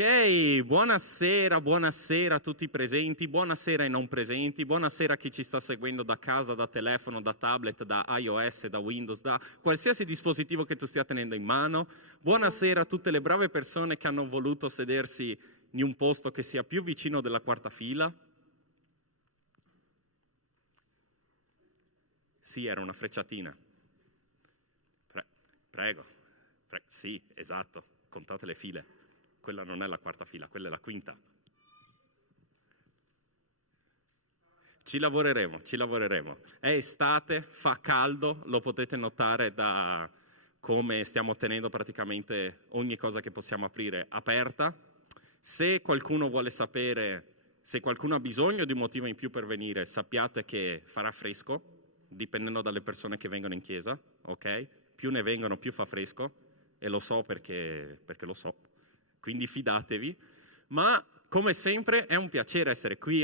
Ok, buonasera, buonasera a tutti i presenti, buonasera ai non presenti, buonasera a chi ci sta seguendo da casa, da telefono, da tablet, da iOS, da Windows, da qualsiasi dispositivo che tu stia tenendo in mano. Buonasera a tutte le brave persone che hanno voluto sedersi in un posto che sia più vicino della quarta fila. Sì, era una frecciatina. Prego. Sì, esatto, contate le file. Quella non è la quarta fila, quella è la quinta. Ci lavoreremo. È estate, fa caldo, lo potete notare da come stiamo tenendo praticamente ogni cosa che possiamo aprire aperta. Se qualcuno vuole sapere, se qualcuno ha bisogno di un motivo in più per venire, sappiate che farà fresco, dipendendo dalle persone che vengono in chiesa, ok? Più ne vengono, più fa fresco, e lo so perché lo so. Quindi fidatevi, ma come sempre è un piacere essere qui,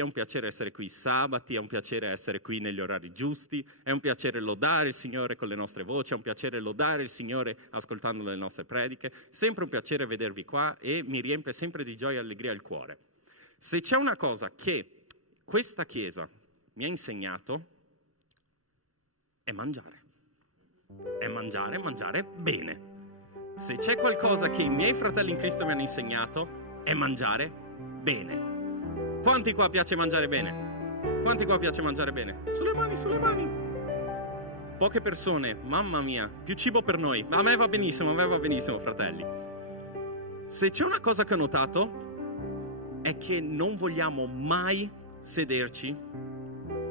sabati, è un piacere essere qui negli orari giusti, è un piacere lodare il Signore con le nostre voci, è un piacere lodare il Signore ascoltando le nostre prediche, sempre un piacere vedervi qua e mi riempie sempre di gioia e allegria il cuore. Se c'è una cosa che questa Chiesa mi ha insegnato è mangiare. È mangiare bene. Se c'è qualcosa che i miei fratelli in Cristo mi hanno insegnato, è mangiare bene. Quanti qua piace mangiare bene? Sulle mani. Poche persone, mamma mia, più cibo per noi. A me va benissimo, fratelli. Se c'è una cosa che ho notato, è che non vogliamo mai sederci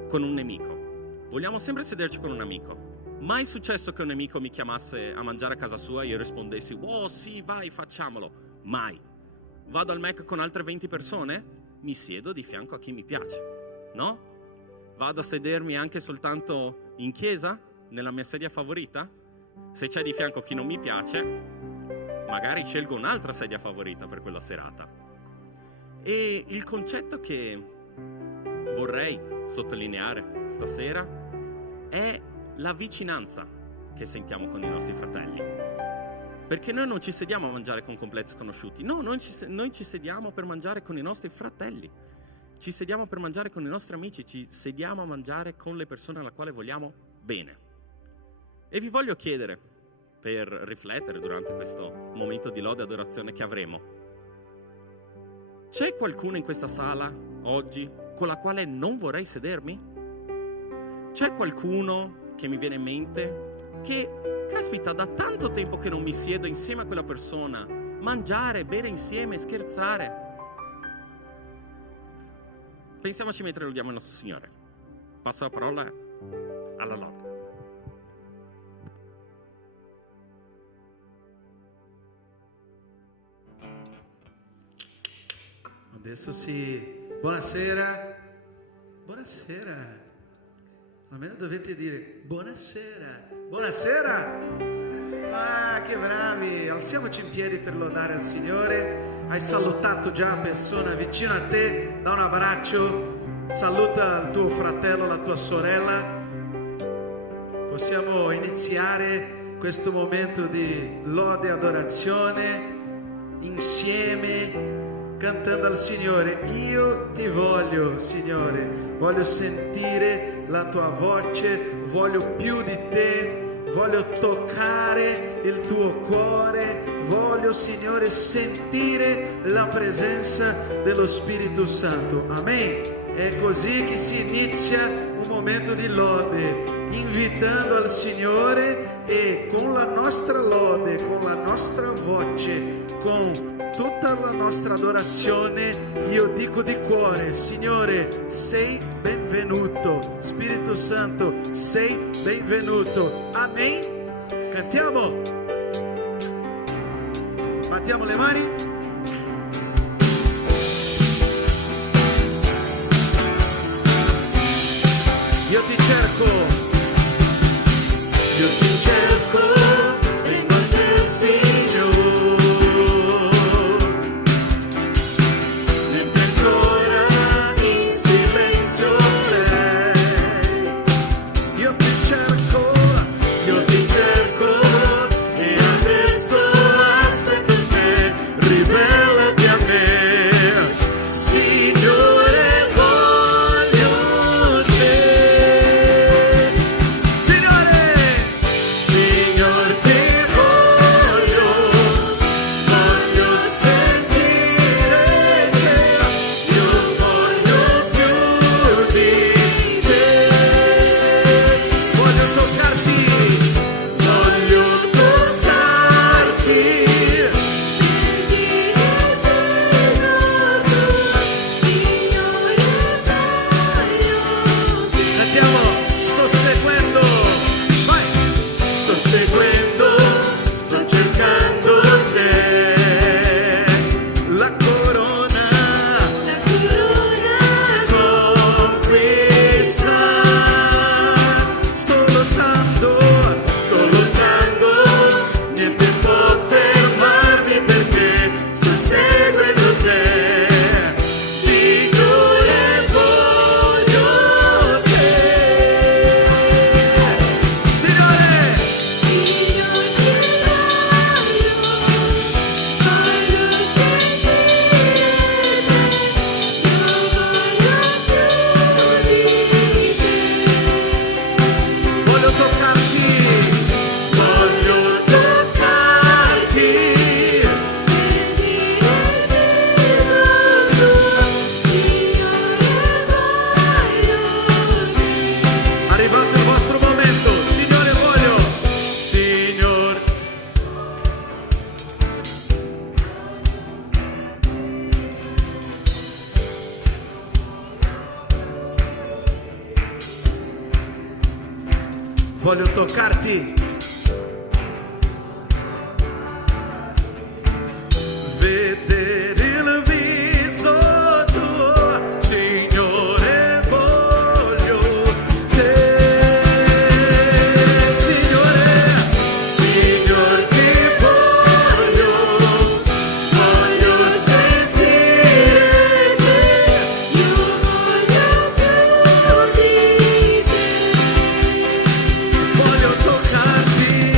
con un nemico. Vogliamo sempre sederci con un amico. Mai è successo che un nemico mi chiamasse a mangiare a casa sua e io rispondessi «Oh sì, vai, facciamolo». Mai. Vado al Mac con altre 20 persone? Mi siedo di fianco a chi mi piace, no? Vado a sedermi anche soltanto in chiesa, nella mia sedia favorita? Se c'è di fianco chi non mi piace, magari scelgo un'altra sedia favorita per quella serata. E il concetto che vorrei sottolineare stasera è la vicinanza che sentiamo con i nostri fratelli. Perché noi non ci sediamo a mangiare con completi sconosciuti. No, noi ci sediamo per mangiare con i nostri fratelli. Ci sediamo per mangiare con i nostri amici. Ci sediamo a mangiare con le persone alla quale vogliamo bene. E vi voglio chiedere, per riflettere durante questo momento di lode e adorazione che avremo, c'è qualcuno in questa sala oggi con la quale non vorrei sedermi? C'è qualcuno che mi viene in mente che, caspita, da tanto tempo che non mi siedo insieme a quella persona, mangiare, bere insieme, scherzare? Pensiamoci mentre lodiamo il nostro Signore. Passo la parola alla lode. Adesso sì, buonasera. Almeno dovete dire buonasera. Ah, che bravi! Alziamoci in piedi per lodare il Signore. Hai salutato già persona vicino a te, da un abbraccio, saluta il tuo fratello, la tua sorella. Possiamo iniziare questo momento di lode e adorazione insieme, cantando al Signore. Io ti voglio, Signore, voglio sentire la tua voce, voglio più di te, voglio toccare il tuo cuore, voglio, Signore, sentire la presenza dello Spirito Santo. Amen. È così che si inizia un momento di lode, invitando al Signore, e con la nostra lode, con la nostra voce, con tutta la nostra adorazione, io dico di cuore: Signore, sei benvenuto. Spirito Santo, sei benvenuto. Amen. Cantiamo. Battiamo le mani. Io ti cerco, vengo a te, Signore, mentre ancora in silenzio sei. Io ti cerco, e adesso aspetto te, rivelati a me. voglio toccarti. Vedere il viso tuo, Signore, voglio te. Signore, Signor, ti voglio sentire te. Io voglio più di te. Voglio toccarti,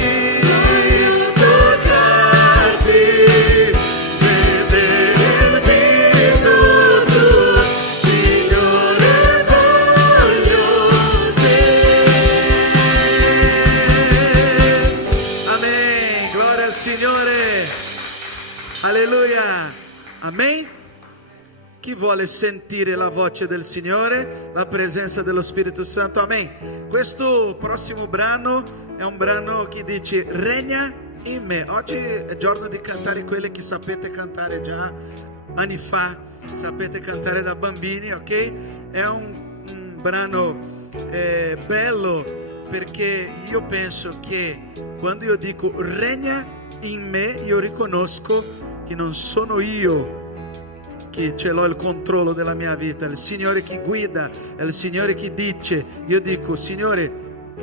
vedere il viso tuo, Signore, voglio te. Amen, gloria al Signore, alleluia, amen. Chi vuole sentire la voce del Signore, la presenza dello Spirito Santo, amen. Questo prossimo brano è un brano che dice regna in me. Oggi è giorno di cantare quelle che sapete cantare già anni fa, sapete cantare da bambini, ok? È un brano bello, perché io penso che quando io dico regna in me, io riconosco che non sono io che ce l'ho il controllo della mia vita, è il Signore che guida, è il Signore che dice. Io dico: Signore,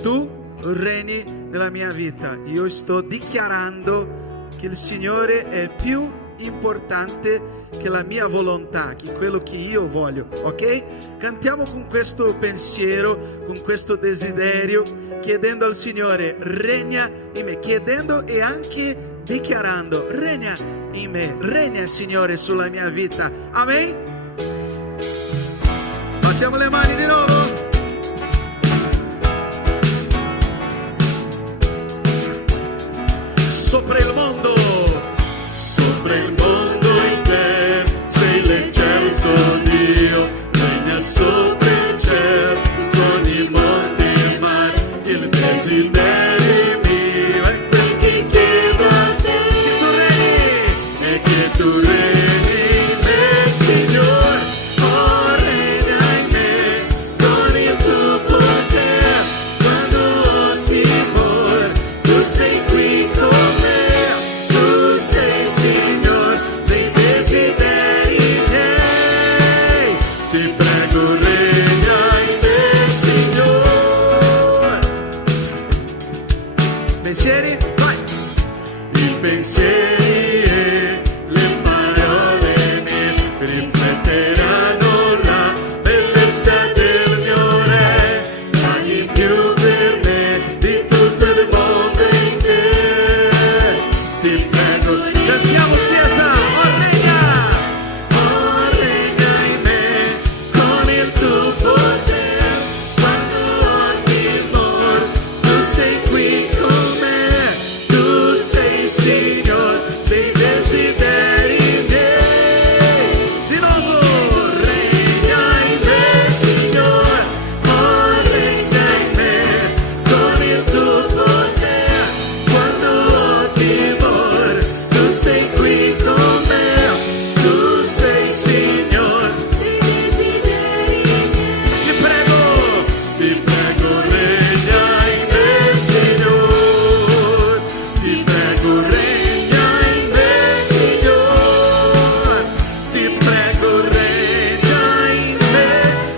tu regni nella mia vita. Io sto dichiarando che il Signore è più importante che la mia volontà, che quello che io voglio, ok? Cantiamo con questo pensiero, con questo desiderio, chiedendo al Signore: regna in me, chiedendo e anche dichiarando: regna in me, regna, Signore, sulla mia vita, amen. Battiamo le mani di nuovo. Sopra il mondo in te, sei l'eccelso Dio, regna sopra il cielo, su ogni monte e mare, il desiderio mio è quel che chiedo a te, che tu regni, e che tu regni in me, Signore, oh regna in me, con il tuo potere, quando ho timore, tu sei qui con me, tu sei Signore dei desideri miei, ti prego regna in me, Signore. Pensieri? Vai! I pensieri e le parole mie rifletteranno la bellezza del mio Re, paghi più per me di tutto il mondo in te. Ti prego, cantiamo chiesa, oh regna in me, con il tuo potere, quando ho timore, tu sei qui con me, tu sei Signore dei desideri miei. Di nuovo, regna in me, Signore, oh regna in me, con il tuo potere, quando ho timore, tu sei qui con me, tu sei Signore dei desideri miei. Ti prego, regna in me, Signore, ti prego, regna in me, Signore, ti prego, regna in me,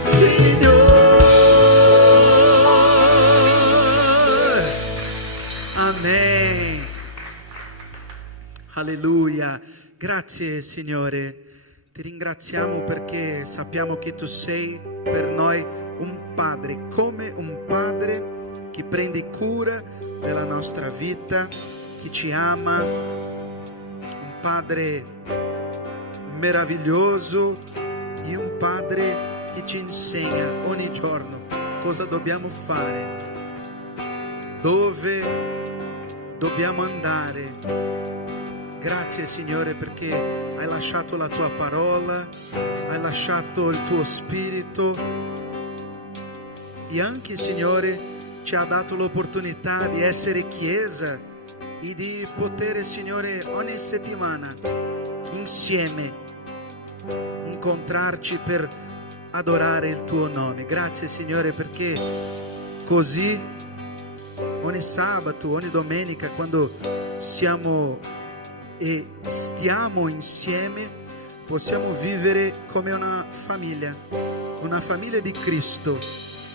Signore. Amen. Alleluia. Grazie, Signore. Ti ringraziamo perché sappiamo che tu sei per noi un padre, come un padre che prende cura della nostra vita, che ci ama, un padre meraviglioso e un padre che ci insegna ogni giorno cosa dobbiamo fare, dove dobbiamo andare. Grazie, Signore, perché hai lasciato la tua parola, hai lasciato il tuo spirito e anche, Signore, ci ha dato l'opportunità di essere chiesa e di poter, Signore, ogni settimana insieme incontrarci per adorare il tuo nome. Grazie, Signore, perché così ogni sabato, ogni domenica, quando siamo e stiamo insieme, possiamo vivere come una famiglia di Cristo.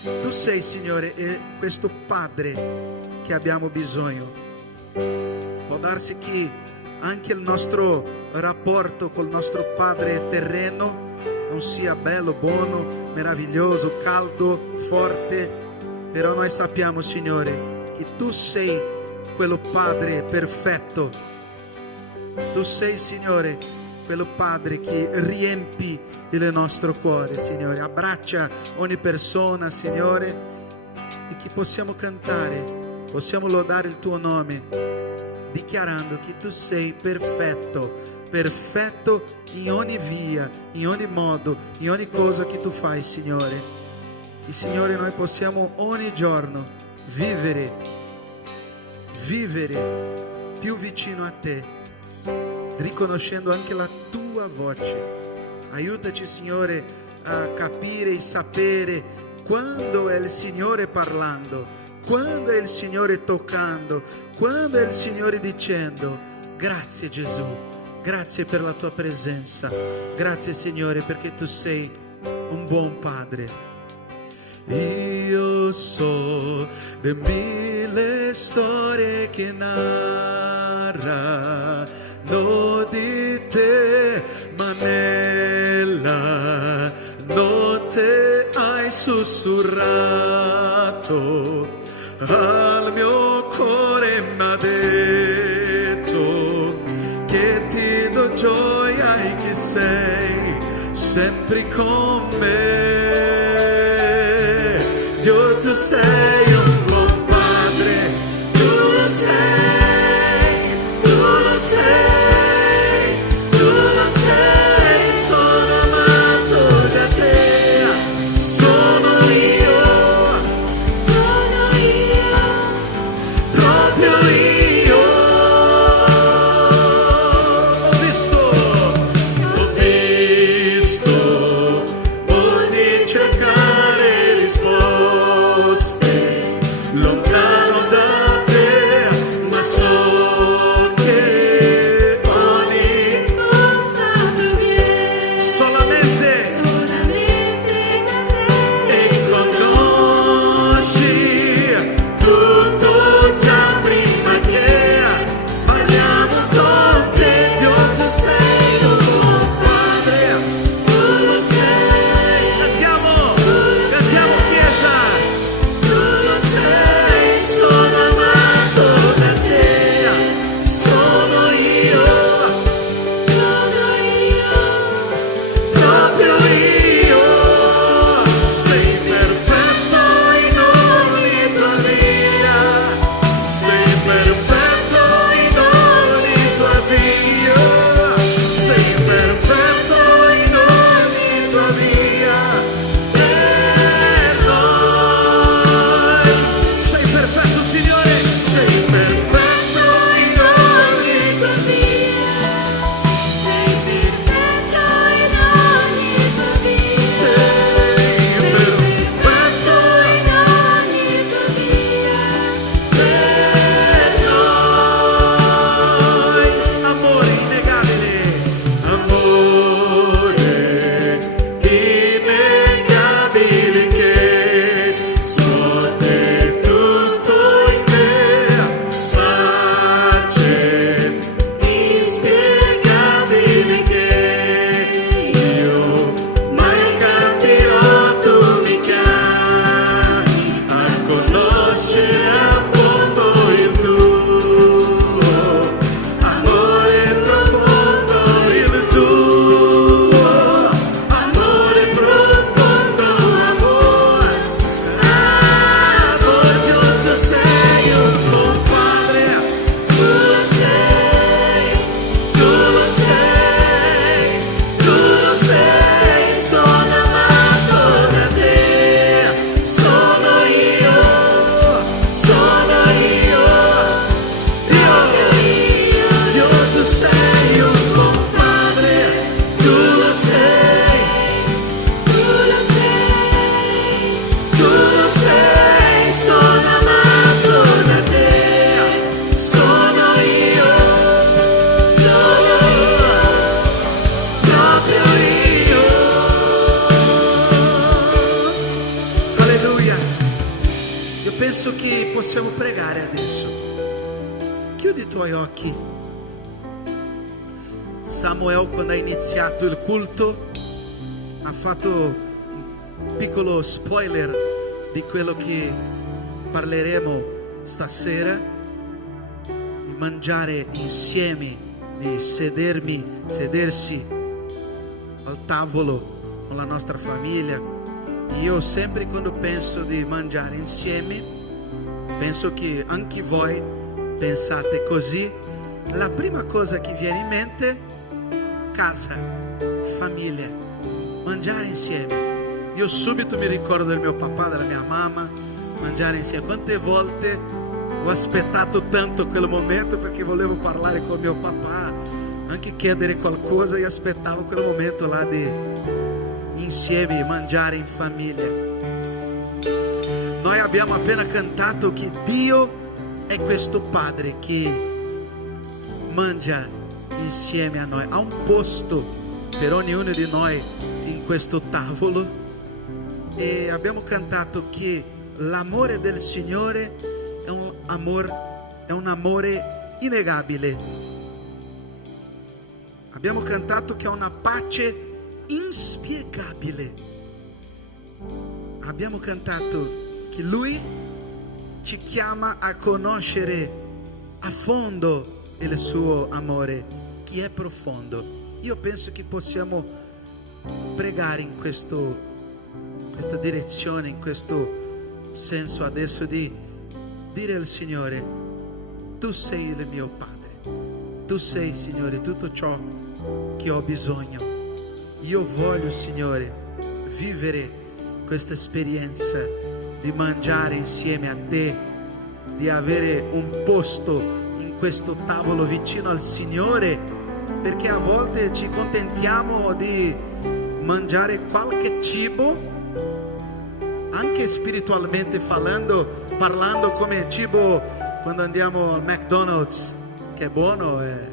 Tu sei, Signore, è questo Padre che abbiamo bisogno. Può darsi che anche il nostro rapporto col nostro Padre terreno non sia bello, buono, meraviglioso, caldo, forte, però noi sappiamo, Signore, che Tu sei quello Padre perfetto. Tu sei, Signore, quello Padre che riempi il nostro cuore, Signore. Abbraccia ogni persona, Signore, e che possiamo cantare, possiamo lodare il Tuo nome, dichiarando che Tu sei perfetto, perfetto in ogni via, in ogni modo, in ogni cosa che Tu fai, Signore. E, Signore, noi possiamo ogni giorno vivere più vicino a Te, riconoscendo anche la Tua voce. Aiutaci, Signore, a capire e sapere quando è il Signore parlando, quando è il Signore toccando, quando è il Signore dicendo: grazie Gesù, grazie per la Tua presenza, grazie Signore perché Tu sei un buon Padre. Io so di mille storie che narrano di Te, ma nella notte hai sussurrato al mio cuore, m'ha detto che ti do gioia e che sei sempre con me. Dio, Tu sei un buon Padre, Tu lo sei, Tu lo sei, Tu lo sei. Sono amato da Te, sono io, proprio io. Ho visto molti cercare risposte penso che possiamo pregare adesso. Chiudi i tuoi occhi. Samuel, quando ha iniziato il culto, ha fatto un piccolo spoiler di quello che parleremo stasera, di mangiare insieme, di sedersi al tavolo con la nostra famiglia. Io sempre, quando penso di mangiare insieme, penso che anche voi pensate così. La prima cosa che viene in mente: casa, famiglia, mangiare insieme. Io subito mi ricordo del mio papà, della mia mamma, mangiare insieme. Quante volte ho aspettato tanto quel momento perché volevo parlare con mio papà, anche chiedere qualcosa, e aspettavo quel momento là di insieme mangiare in famiglia. Noi abbiamo appena cantato che Dio è questo Padre che mangia insieme a noi. Ha un posto per ognuno di noi in questo tavolo, e abbiamo cantato che l'amore del Signore è un amore innegabile. Abbiamo cantato che ha una pace inspiegabile. Abbiamo cantato che Lui ci chiama a conoscere a fondo il suo amore, che è profondo. Io penso che possiamo pregare in questa direzione, in questo senso adesso, di dire al Signore: tu sei il mio Padre, tu sei, Signore, tutto ciò che ho bisogno. Io voglio, Signore, vivere questa esperienza di mangiare insieme a te, di avere un posto in questo tavolo vicino al Signore, perché a volte ci contentiamo di mangiare qualche cibo, anche spiritualmente parlando come cibo quando andiamo al McDonald's, che è buono, è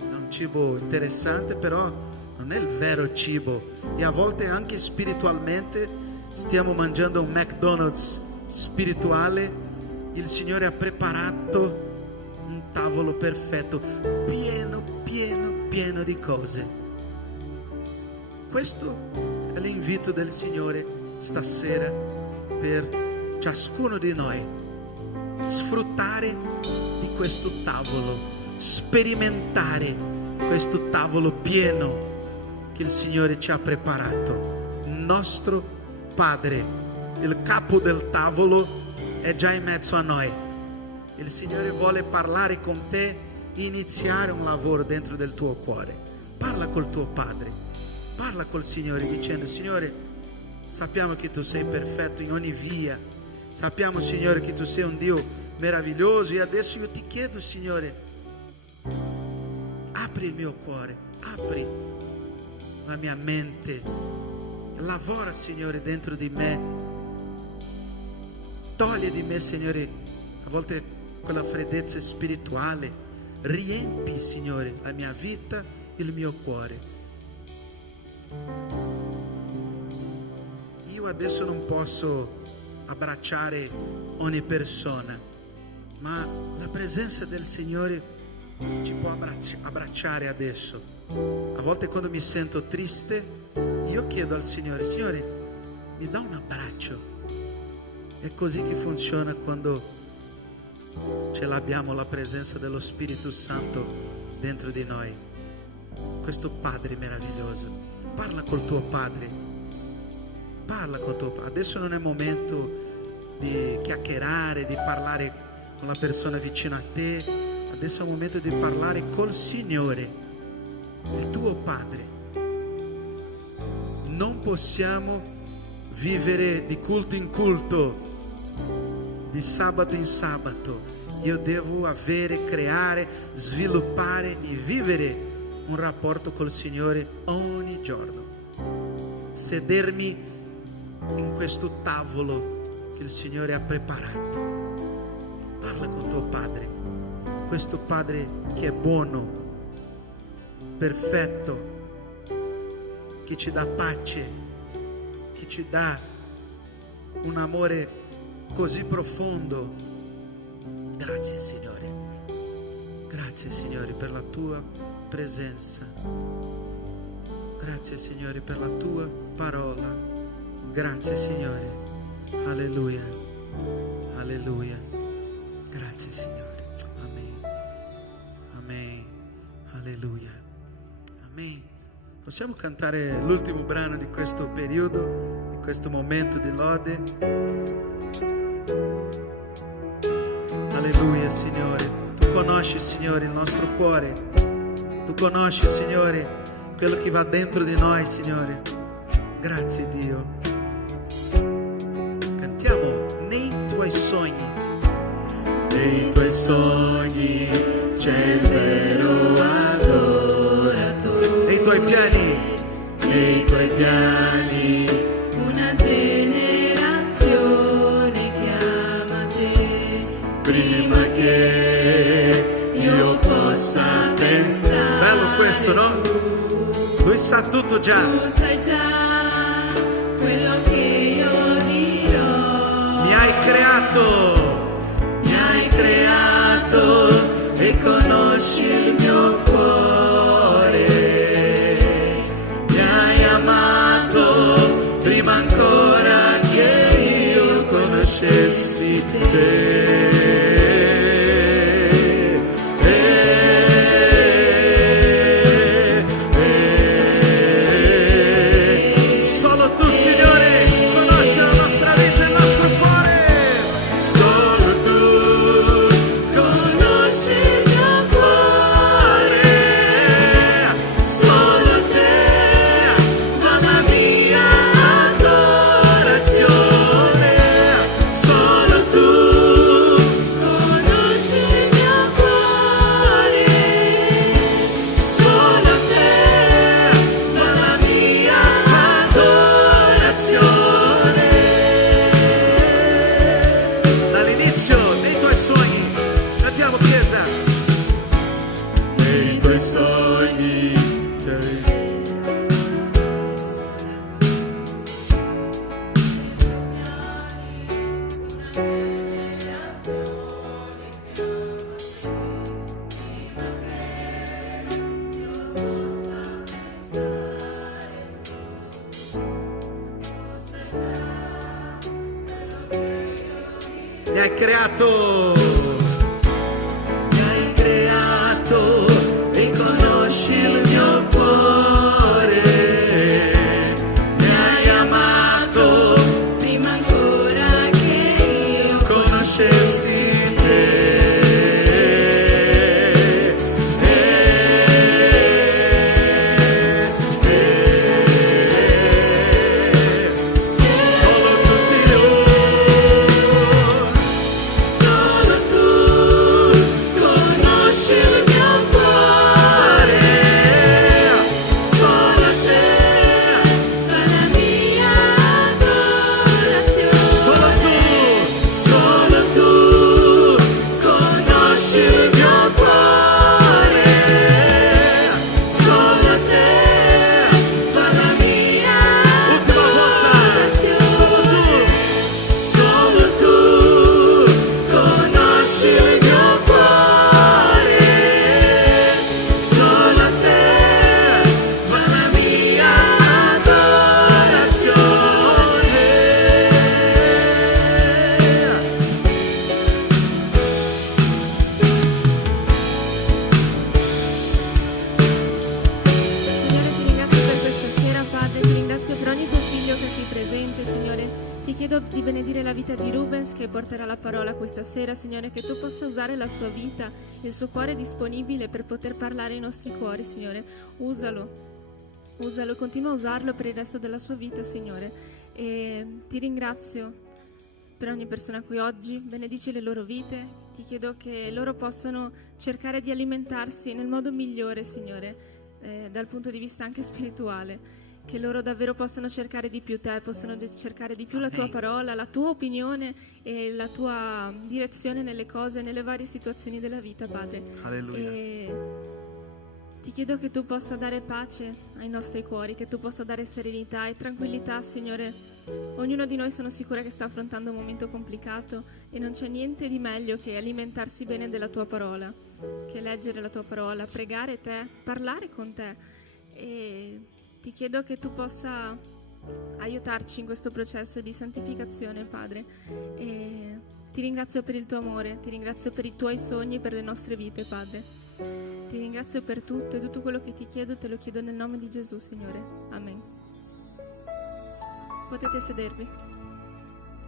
un cibo interessante, però non è il vero cibo. E a volte anche spiritualmente stiamo mangiando un McDonald's spirituale. Il Signore ha preparato un tavolo perfetto, pieno di cose. Questo è l'invito del Signore stasera per ciascuno di noi: sfruttare di questo tavolo, sperimentare questo tavolo pieno che il Signore ci ha preparato. Nostro Padre, il capo del tavolo, è già in mezzo a noi. Il Signore vuole parlare con te, iniziare un lavoro dentro del tuo cuore. Parla col tuo Padre, parla col Signore dicendo: Signore, sappiamo che tu sei perfetto in ogni via, sappiamo, Signore, che tu sei un Dio meraviglioso, e adesso io ti chiedo, Signore, apri il mio cuore, apri la mia mente, lavora, Signore, dentro di me, togli di me, Signore, a volte quella freddezza spirituale, riempi, Signore, la mia vita, il mio cuore. Io adesso non posso abbracciare ogni persona, ma la presenza del Signore ci può abbracciare adesso. A volte quando mi sento triste, io chiedo al Signore: Signore, mi dà un abbraccio. È così che funziona quando ce l'abbiamo, la presenza dello Spirito Santo dentro di noi. Questo Padre meraviglioso. Parla col tuo Padre, parla col tuo Padre. Adesso non è momento di chiacchierare, di parlare con la persona vicino a te. Adesso è il momento di parlare col Signore, il tuo Padre. Non possiamo vivere di culto in culto, di sabato in sabato. Io devo creare, sviluppare e vivere un rapporto col Signore ogni giorno. Sedermi in questo tavolo che il Signore ha preparato. Parla con tuo Padre, questo Padre che è buono, perfetto, che ci dà pace, che ci dà un amore così profondo. Grazie Signore. Grazie Signore per la tua presenza. Grazie Signore per la tua parola. Grazie Signore. Alleluia. Alleluia. Grazie Signore. Amen. Amen. Alleluia. Amen. Possiamo cantare l'ultimo brano di questo periodo, di questo momento di lode. Alleluia Signore. Tu conosci Signore il nostro cuore. Tu conosci Signore quello che va dentro di noi Signore. Grazie Dio. Cantiamo nei tuoi sogni. Nei tuoi sogni c'è il vero adoratore. Nei tuoi piani. Nei tuoi piani una generazione chiama te. Prima che io possa pensare. Bello questo, no? Lui sa tutto già. Tu sai già quello che io dirò. Mi hai creato. E conosci il mio cuore, Mi hai amato prima ancora che io conoscessi te. Solo tu Signore conosci la nostra vita e il nostro cuore. solo tu conosci il mio cuore, solo te va la mia adorazione, solo tu conosci il mio cuore, solo te va la mia adorazione. Dall'inizio dei tuoi sogni. Cantiamo Chiesa. Nei tuoi sogni Mi hai creato. mi hai creato e conosci il mio cuore, mi hai amato prima ancora che io Conoscessi te. Solo tu Signore. solo tu conosci il mio cuore, solo te va la mia adorazione. Solo tu conosci il mio cuore, solo te va la mia ultima volta. solo tu conosci il mio cuore, solo te va la mia adorazione. Signore, ti ringrazio per questa sera, Padre, ti ringrazio per ogni tuo figlio che è qui presente, Signore. Ti chiedo di benedire la vita di Rubens che porterà la parola questa sera, Signore, che tu possa usare la sua vita, il suo cuore disponibile per poter parlare ai nostri cuori, Signore. Usalo, continua a usarlo per il resto della sua vita, Signore. E ti ringrazio per ogni persona qui oggi, benedici le loro vite, ti chiedo che loro possano cercare di alimentarsi nel modo migliore, Signore, dal punto di vista anche spirituale, che loro davvero possano cercare di più te, possano cercare di più la tua parola, la tua opinione e la tua direzione nelle cose, nelle varie situazioni della vita, Padre. Alleluia. E ti chiedo che tu possa dare pace ai nostri cuori, che tu possa dare serenità e tranquillità, Signore, Ognuno di noi sono sicura che sta affrontando un momento complicato e non c'è niente di meglio che alimentarsi bene della tua parola, che leggere la tua parola, pregare te, parlare con te. E ti chiedo che tu possa aiutarci in questo processo di santificazione, Padre. E ti ringrazio per il tuo amore, ti ringrazio per i tuoi sogni, per le nostre vite, Padre. Ti ringrazio per tutto e tutto quello che ti chiedo te lo chiedo nel nome di Gesù, Signore. Amen. Potete sedervi.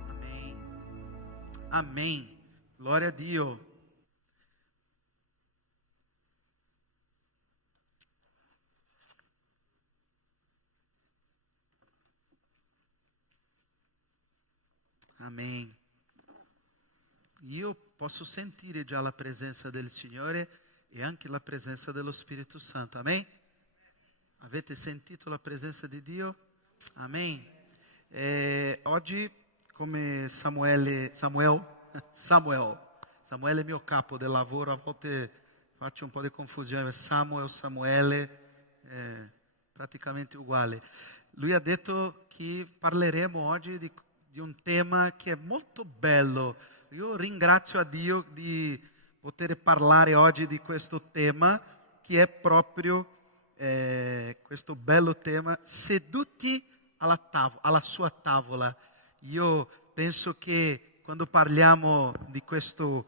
Amém. Amém. Glória a Dio. Amém. Io posso sentire già la presenza del Signore e anche la presenza dello Spirito Santo. Amém? Avete sentito la presenza di Dio? Amém. Oggi, come Samuele è mio capo del lavoro, a volte faccio un po' di confusione, Samuele, praticamente uguale. Lui ha detto che parleremo oggi di un tema che è molto bello. Io ringrazio a Dio di poter parlare oggi di questo tema, che è proprio questo bello tema, seduti alla sua tavola. Io penso che quando parliamo di questo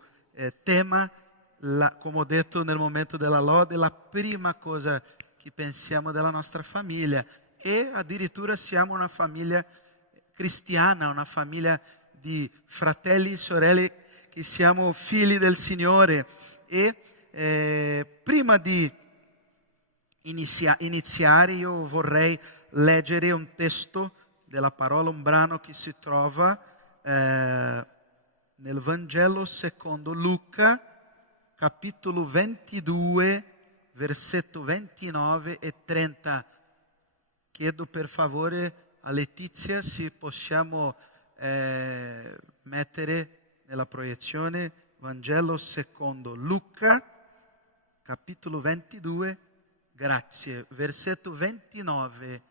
tema, come ho detto nel momento della lode, la prima cosa che pensiamo della nostra famiglia, e addirittura siamo una famiglia cristiana, una famiglia di fratelli e sorelle che siamo figli del Signore. E prima di iniziare io vorrei leggere un testo della parola, un brano che si trova nel Vangelo secondo Luca, capitolo 22, versetto 29 e 30. Chiedo per favore a Letizia se possiamo mettere nella proiezione Vangelo secondo Luca, capitolo 22, grazie, versetto 29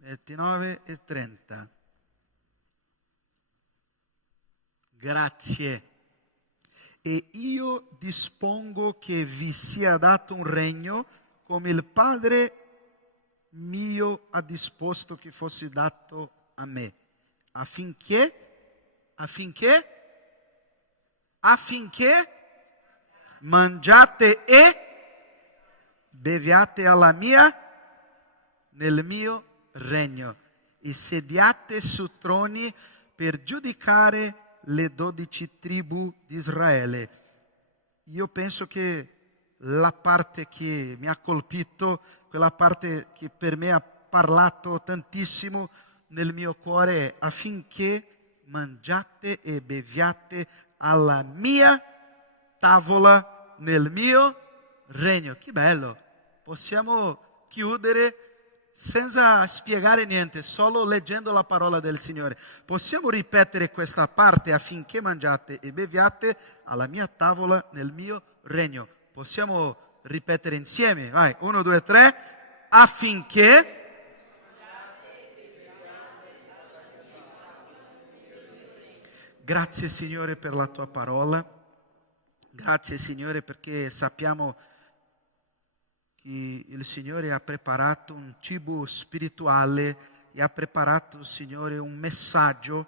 e 30. Grazie. E io dispongo che vi sia dato un regno come il Padre mio ha disposto che fosse dato a me, affinché mangiate e beviate nel mio regno e sediate su troni per giudicare le 12 tribù di Israele. Io penso che la parte che mi ha colpito, quella parte che per me ha parlato tantissimo nel mio cuore, è affinché mangiate e beviate alla mia tavola nel mio regno. Che bello! Possiamo chiudere senza spiegare niente, solo leggendo la parola del Signore. Possiamo ripetere questa parte: affinché mangiate e beviate alla mia tavola nel mio regno. Possiamo ripetere insieme? Vai, 1, 2, 3. Affinché Grazie Signore per la tua parola, grazie Signore perché sappiamo che il Signore ha preparato un cibo spirituale e ha preparato, Signore, un messaggio,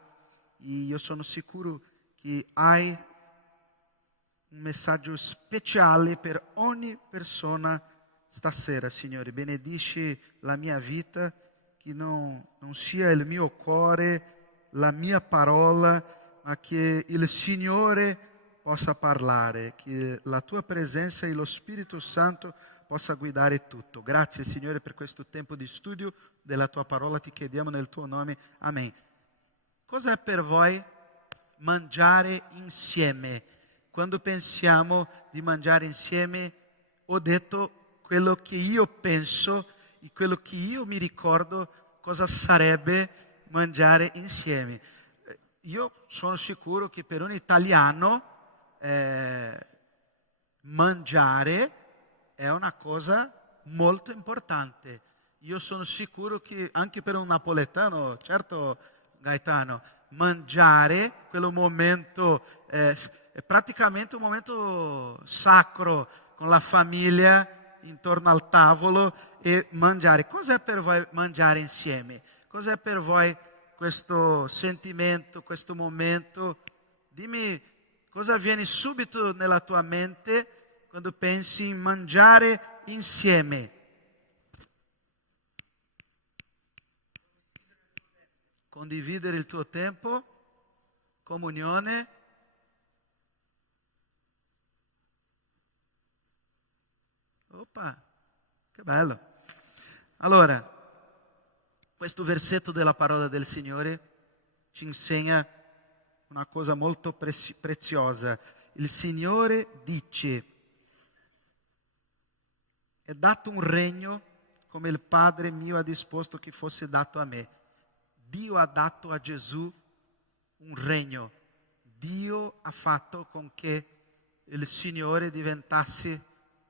e io sono sicuro che hai un messaggio speciale per ogni persona stasera, Signore. Benedici la mia vita, che non sia il mio cuore, la mia parola, ma che il Signore possa parlare, che la tua presenza e lo Spirito Santo possa guidare tutto. Grazie Signore per questo tempo di studio della tua parola, ti chiediamo nel tuo nome. Amen. Cos'è per voi mangiare insieme? Quando pensiamo di mangiare insieme, ho detto quello che io penso e quello che io mi ricordo cosa sarebbe mangiare insieme. Io sono sicuro che per un italiano mangiare è una cosa molto importante. io sono sicuro che anche per un napoletano, certo Gaetano, mangiare, quello momento, è praticamente un momento sacro con la famiglia intorno al tavolo e mangiare. Cos'è per voi mangiare insieme? Cos'è per voi questo sentimento, questo momento? Dimmi cosa avviene subito nella tua mente quando pensi in mangiare insieme. Condividere il tuo tempo, comunione. Opa, che bello. Allora, questo versetto della parola del Signore ci insegna una cosa molto preziosa. Il Signore dice: è dato un regno come il Padre mio ha disposto che fosse dato a me. Dio ha dato a Gesù un regno. Dio ha fatto con che il Signore diventasse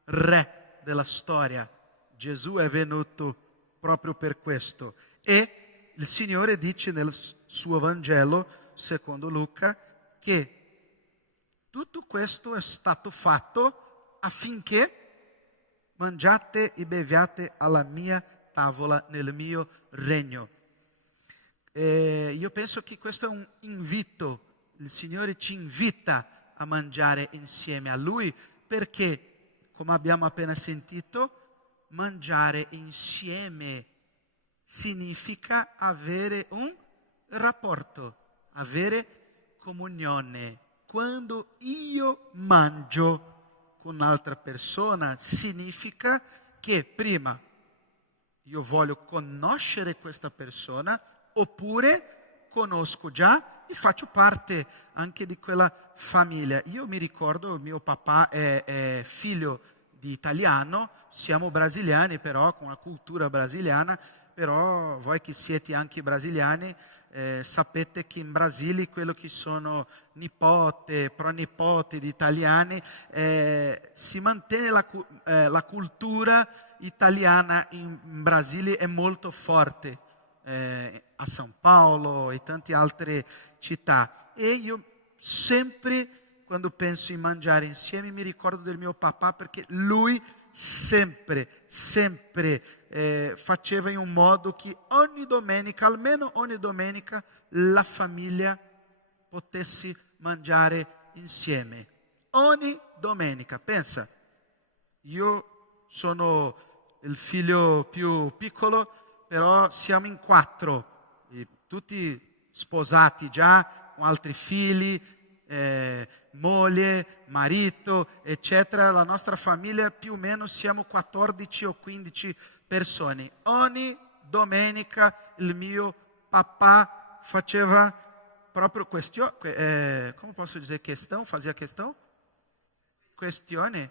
re della storia. Gesù è venuto proprio per questo. E il Signore dice nel suo Vangelo, secondo Luca, che tutto questo è stato fatto affinché mangiate e beviate alla mia tavola nel mio regno. Io penso che questo è un invito. Il Signore ci invita a mangiare insieme a Lui perché, come abbiamo appena sentito, mangiare insieme significa avere un rapporto, avere comunione. Quando io mangio con un'altra persona, significa che prima io voglio conoscere questa persona, oppure conosco già e faccio parte anche di quella famiglia. Io mi ricordo, mio papà è figlio di italiano, siamo brasiliani però, con una cultura brasiliana, però voi che siete anche brasiliani, sapete che in Brasile quello che sono nipote, pronipote di italiani, si mantiene la cultura italiana in Brasile è molto forte. A São Paulo e tante altre città. E io sempre, quando penso in mangiare insieme, mi ricordo del mio papà, perché lui sempre faceva in un modo che ogni domenica, almeno ogni domenica, la famiglia potesse mangiare insieme. Ogni domenica. Pensa, io sono il figlio più piccolo, però siamo in 4, tutti sposati già, con altri figli, moglie, marito, eccetera. La nostra famiglia più o meno siamo 14 o 15 persone. Ogni domenica il mio papà faceva proprio questione, come posso dire questão? Fazia questão? Questione?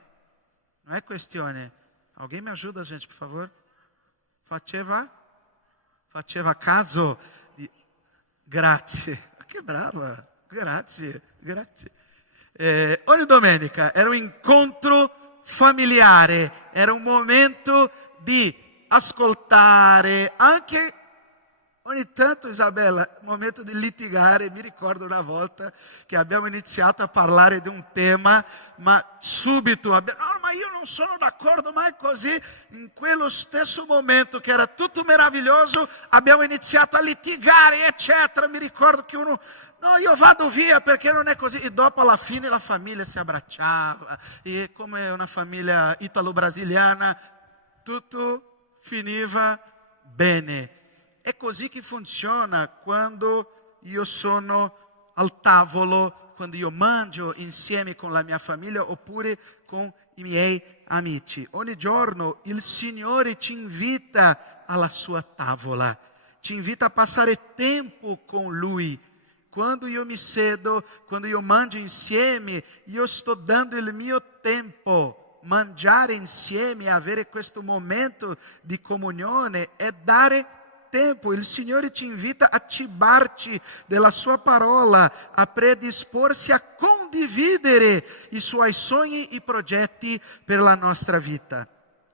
Non è questione. Alguém me ajuda, gente, por favor? Faceva caso di... Grazie, che brava, grazie. Ogni domenica era un incontro familiare, era un momento di ascoltare, anche ogni tanto, Isabella, un momento di litigare. Mi ricordo una volta che abbiamo iniziato a parlare di un tema, ma subito no, ma io non sono d'accordo, ma è così. In quello stesso momento che era tutto meraviglioso, abbiamo iniziato a litigare, eccetera. Mi ricordo che uno, no, io vado via perché non è così. E dopo alla fine la famiglia si abbracciava, e come una famiglia italo-brasiliana, tutto finiva bene. È così che funziona quando io sono al tavolo, quando io mangio insieme con la mia famiglia oppure con i miei amici. Ogni giorno il Signore ci invita alla sua tavola, ci invita a passare tempo con Lui. Quando io mi siedo, quando io mangio insieme, io sto dando il mio tempo. Mangiare insieme, avere questo momento di comunione è dare tempo. Il Signore ci invita a cibarci della sua parola, a predisporsi a condividere i suoi sogni e progetti per la nostra vita.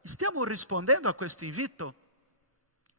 Stiamo rispondendo a questo invito?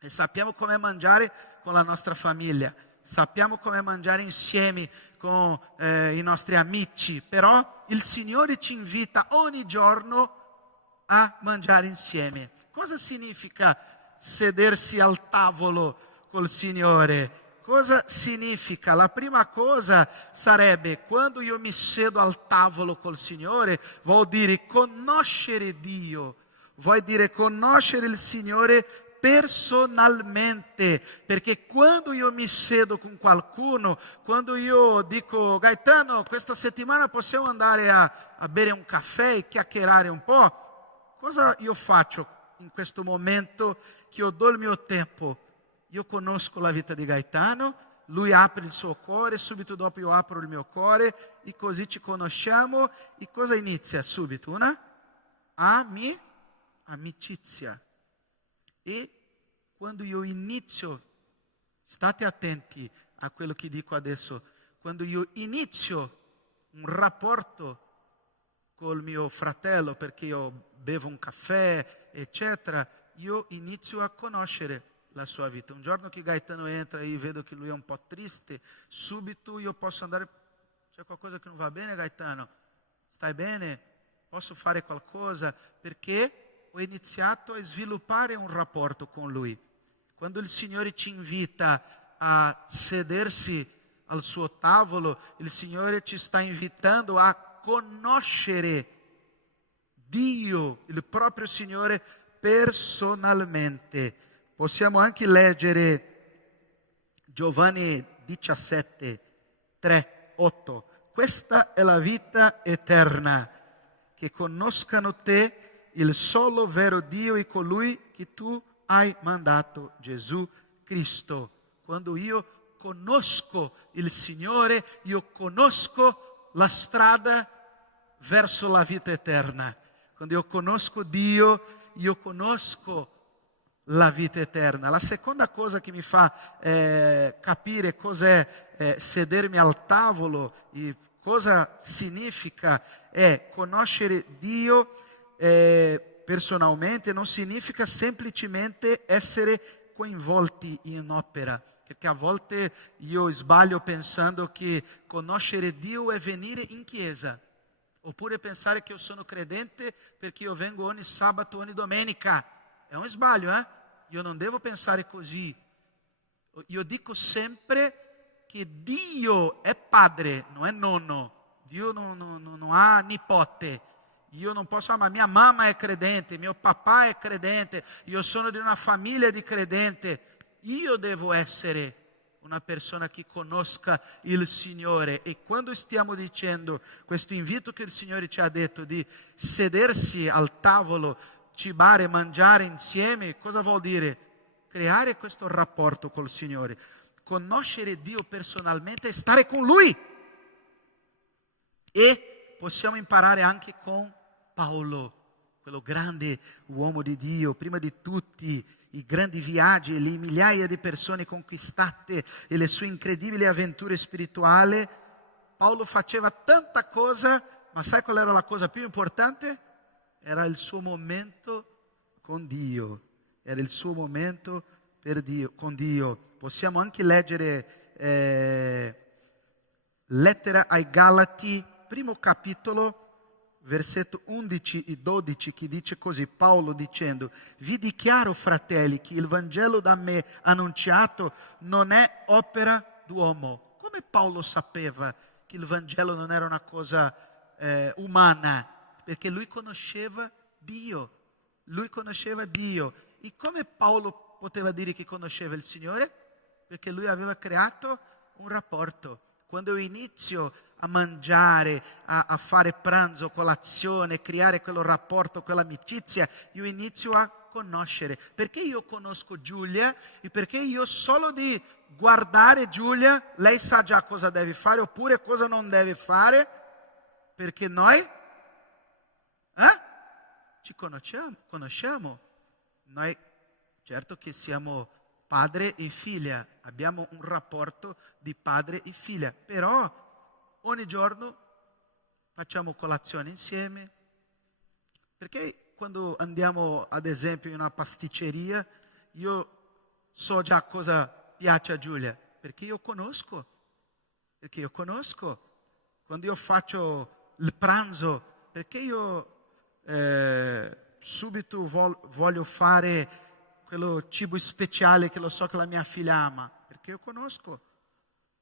e sappiamo come mangiare con la nostra famiglia, sappiamo come mangiare insieme con i nostri amici, però il Signore ci invita ogni giorno a mangiare insieme. Cosa significa sedersi al tavolo col Signore? Cosa significa? La prima cosa sarebbe, quando io mi siedo al tavolo col Signore, vuol dire conoscere Dio, vuol dire conoscere il Signore personalmente, perché quando io mi siedo con qualcuno, quando io dico Gaetano, questa settimana possiamo andare a bere un caffè e chiacchierare un po', cosa io faccio in questo momento che io do il mio tempo? Io conosco la vita di Gaetano, lui apre il suo cuore, subito dopo io apro il mio cuore e così ci conosciamo. E cosa inizia subito? Una amicizia. E quando io inizio, state attenti a quello che dico adesso, quando io inizio un rapporto col mio fratello, perché io bevo un caffè, eccetera, io inizio a conoscere la sua vita. Un giorno che Gaetano entra e vedo che lui è un po' triste, subito io posso andare, c'è qualcosa che non va bene Gaetano? Stai bene? Posso fare qualcosa? Perché ho iniziato a sviluppare un rapporto con lui. Quando il Signore ci invita a sedersi al suo tavolo, il Signore ci sta invitando a conoscere Dio, il proprio Signore, personalmente. Possiamo anche leggere Giovanni 17, 3, 8. Questa è la vita eterna, che conoscano te, il solo vero Dio, e colui che tu hai mandato, Gesù Cristo. Quando io conosco il Signore, io conosco la strada verso la vita eterna. Quando io conosco Dio, io conosco la vita eterna. La seconda cosa che mi fa capire cos'è sedermi al tavolo e cosa significa è conoscere Dio personalmente, non significa semplicemente essere coinvolti in opera, perché a volte io sbaglio pensando che conoscere Dio è venire in chiesa, oppure pensare che io sono credente perché io vengo ogni sabato, ogni domenica. È un sbaglio, Io non devo pensare così. Io dico sempre che Dio è padre, non è nonno. Dio non ha nipote. Io non posso, ma mia mamma è credente, mio papà è credente, io sono di una famiglia di credente. Io devo essere una persona che conosca il Signore. E quando stiamo dicendo questo invito che il Signore ci ha detto di sedersi al tavolo, cibare, mangiare insieme, cosa vuol dire? Creare questo rapporto col Signore, conoscere Dio personalmente e stare con Lui. E possiamo imparare anche con Paolo, quello grande uomo di Dio, prima di tutti i grandi viaggi, le migliaia di persone conquistate e le sue incredibili avventure spirituali. Paolo faceva tanta cosa, ma sai qual era la cosa più importante? Era il suo momento con Dio, era il suo momento con Dio. Possiamo anche leggere lettera ai Galati, primo capitolo, versetto 11 e 12, che dice così, Paolo dicendo: vi dichiaro, fratelli, che il Vangelo da me annunciato non è opera d'uomo. Come Paolo sapeva che il Vangelo non era una cosa umana? Perché lui conosceva Dio. Lui conosceva Dio. E come Paolo poteva dire che conosceva il Signore? Perché lui aveva creato un rapporto. Quando io inizio a mangiare, a fare pranzo, colazione, creare quello rapporto, quell'amicizia, io inizio a conoscere. Perché io conosco Giulia e perché io solo di guardare Giulia, lei sa già cosa deve fare oppure cosa non deve fare, perché noi ci conosciamo. Noi certo che siamo padre e figlia, abbiamo un rapporto di padre e figlia, però ogni giorno facciamo colazione insieme. Perché quando andiamo ad esempio in una pasticceria, io so già cosa piace a Giulia? Perché io conosco. Quando io faccio il pranzo, perché io subito voglio fare quello cibo speciale che lo so che la mia figlia ama, perché io conosco.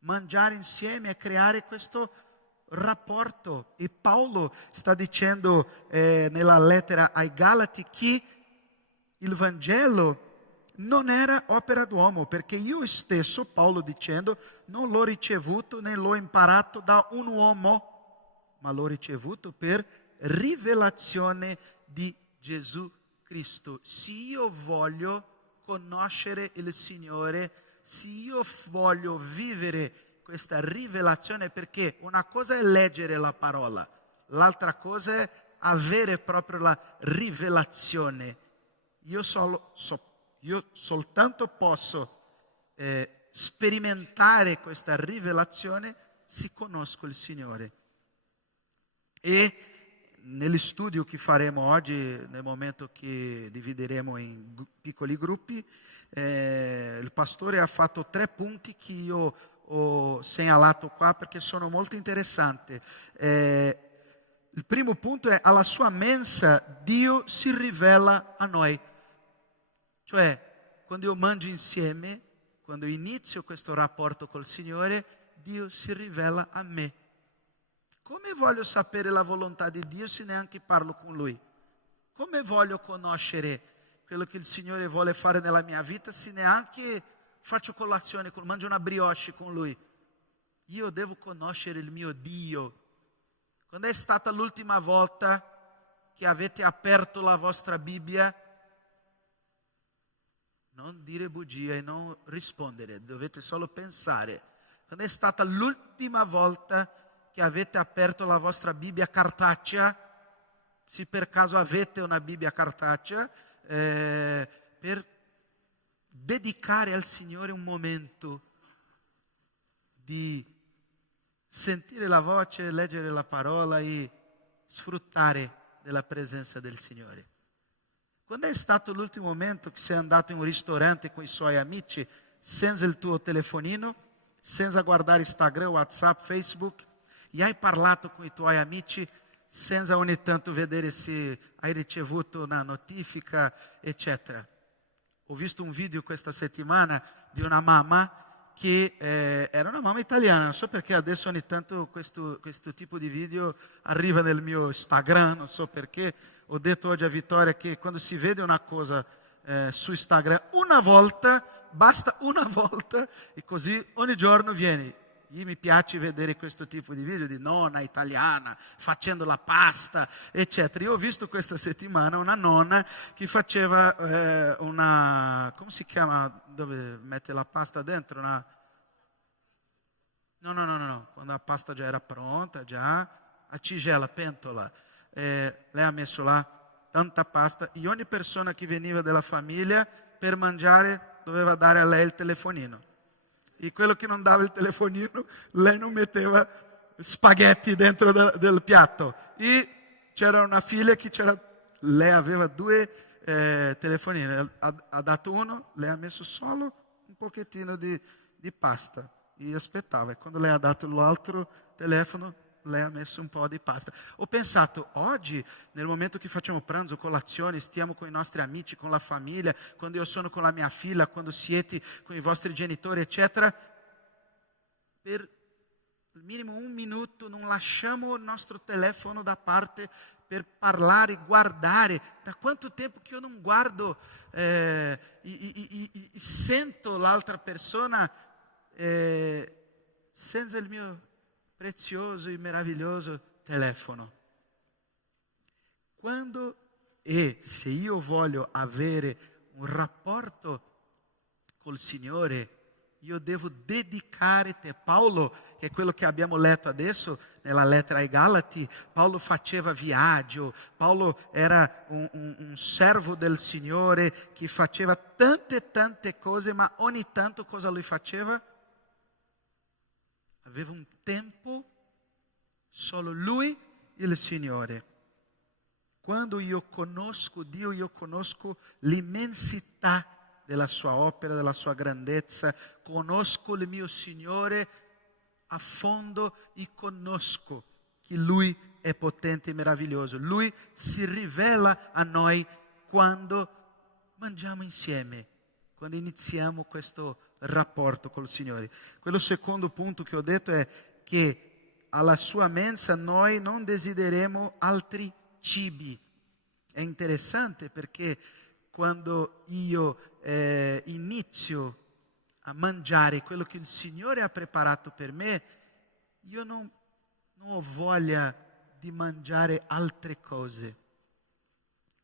Mangiare insieme e creare questo rapporto. E Paolo sta dicendo nella lettera ai Galati che il Vangelo non era opera d'uomo, perché io stesso, Paolo dicendo, non l'ho ricevuto né l'ho imparato da un uomo, ma l'ho ricevuto per rivelazione di Gesù Cristo. Se io voglio conoscere il Signore, se io voglio vivere questa rivelazione, perché una cosa è leggere la parola, l'altra cosa è avere proprio la rivelazione. Io soltanto posso sperimentare questa rivelazione se conosco il Signore. E nello studio che faremo oggi, nel momento che divideremo in piccoli gruppi, il pastore ha fatto 3 punti che io ho segnalato qua perché sono molto interessanti. Il primo punto è: alla sua mensa Dio si rivela a noi. Cioè, quando io mangio insieme, quando inizio questo rapporto col Signore, Dio si rivela a me. Come voglio sapere la volontà di Dio se neanche parlo con Lui? Come voglio conoscere quello che il Signore vuole fare nella mia vita se neanche faccio colazione, mangio una brioche con Lui? Io devo conoscere il mio Dio. Quando è stata l'ultima volta che avete aperto la vostra Bibbia? Non dire bugie e non rispondere, dovete solo pensare. Quando è stata l'ultima volta che avete aperto la vostra Bibbia cartacea, se per caso avete una Bibbia cartacea, per dedicare al Signore un momento di sentire la voce, leggere la parola e sfruttare della presenza del Signore. Quando è stato l'ultimo momento che sei andato in un ristorante con i suoi amici senza il tuo telefonino, senza guardare Instagram, WhatsApp, Facebook, e hai parlato con i tuoi amici senza ogni tanto vedere se hai ricevuto una notifica, eccetera? Ho visto un video questa settimana di una mamma che era una mamma italiana, non so perché adesso ogni tanto questo tipo di video arriva nel mio Instagram, non so perché. Ho detto oggi a Vittoria che quando si vede una cosa su Instagram una volta, basta una volta, e così ogni giorno viene. Io mi piace vedere questo tipo di video di nonna italiana facendo la pasta, eccetera. Io ho visto questa settimana una nonna che faceva una, come si chiama, dove mette la pasta dentro? No, quando la pasta già era pronta, già a tigela, pentola. Lei ha messo là tanta pasta e ogni persona che veniva della famiglia per mangiare doveva dare a lei il telefonino. E quello che non dava il telefonino, lei non metteva spaghetti dentro del piatto. E c'era una figlia che lei aveva 2 telefonini, ha dato uno, lei ha messo solo un pochettino di pasta e aspettava. E quando lei ha dato l'altro telefono, lei ha messo un po' di pasta. Ho pensato, oggi, nel momento che facciamo pranzo, colazione, stiamo con i nostri amici, con la famiglia, quando io sono con la mia figlia, quando siete con i vostri genitori, eccetera, per il minimo 1 minuto non lasciamo il nostro telefono da parte per parlare, guardare. Da quanto tempo che io non guardo e sento l'altra persona senza il mio prezioso e meraviglioso telefono. Quando e se io voglio avere un rapporto col Signore, io devo dedicare te. Paolo, che è quello che abbiamo letto adesso nella lettera ai Galati, Paolo faceva viaggio, Paolo era un servo del Signore che faceva tante cose, ma ogni tanto cosa lui faceva? Aveva un tempo, solo lui e il Signore. Quando io conosco Dio, io conosco l'immensità della sua opera, della sua grandezza, conosco il mio Signore a fondo e conosco che Lui è potente e meraviglioso. Lui si rivela a noi quando mangiamo insieme, quando iniziamo questo rapporto col Signore. Quello secondo punto che ho detto è che alla sua mensa noi non desideremo altri cibi. È interessante perché quando io inizio a mangiare quello che il Signore ha preparato per me, io non ho voglia di mangiare altre cose.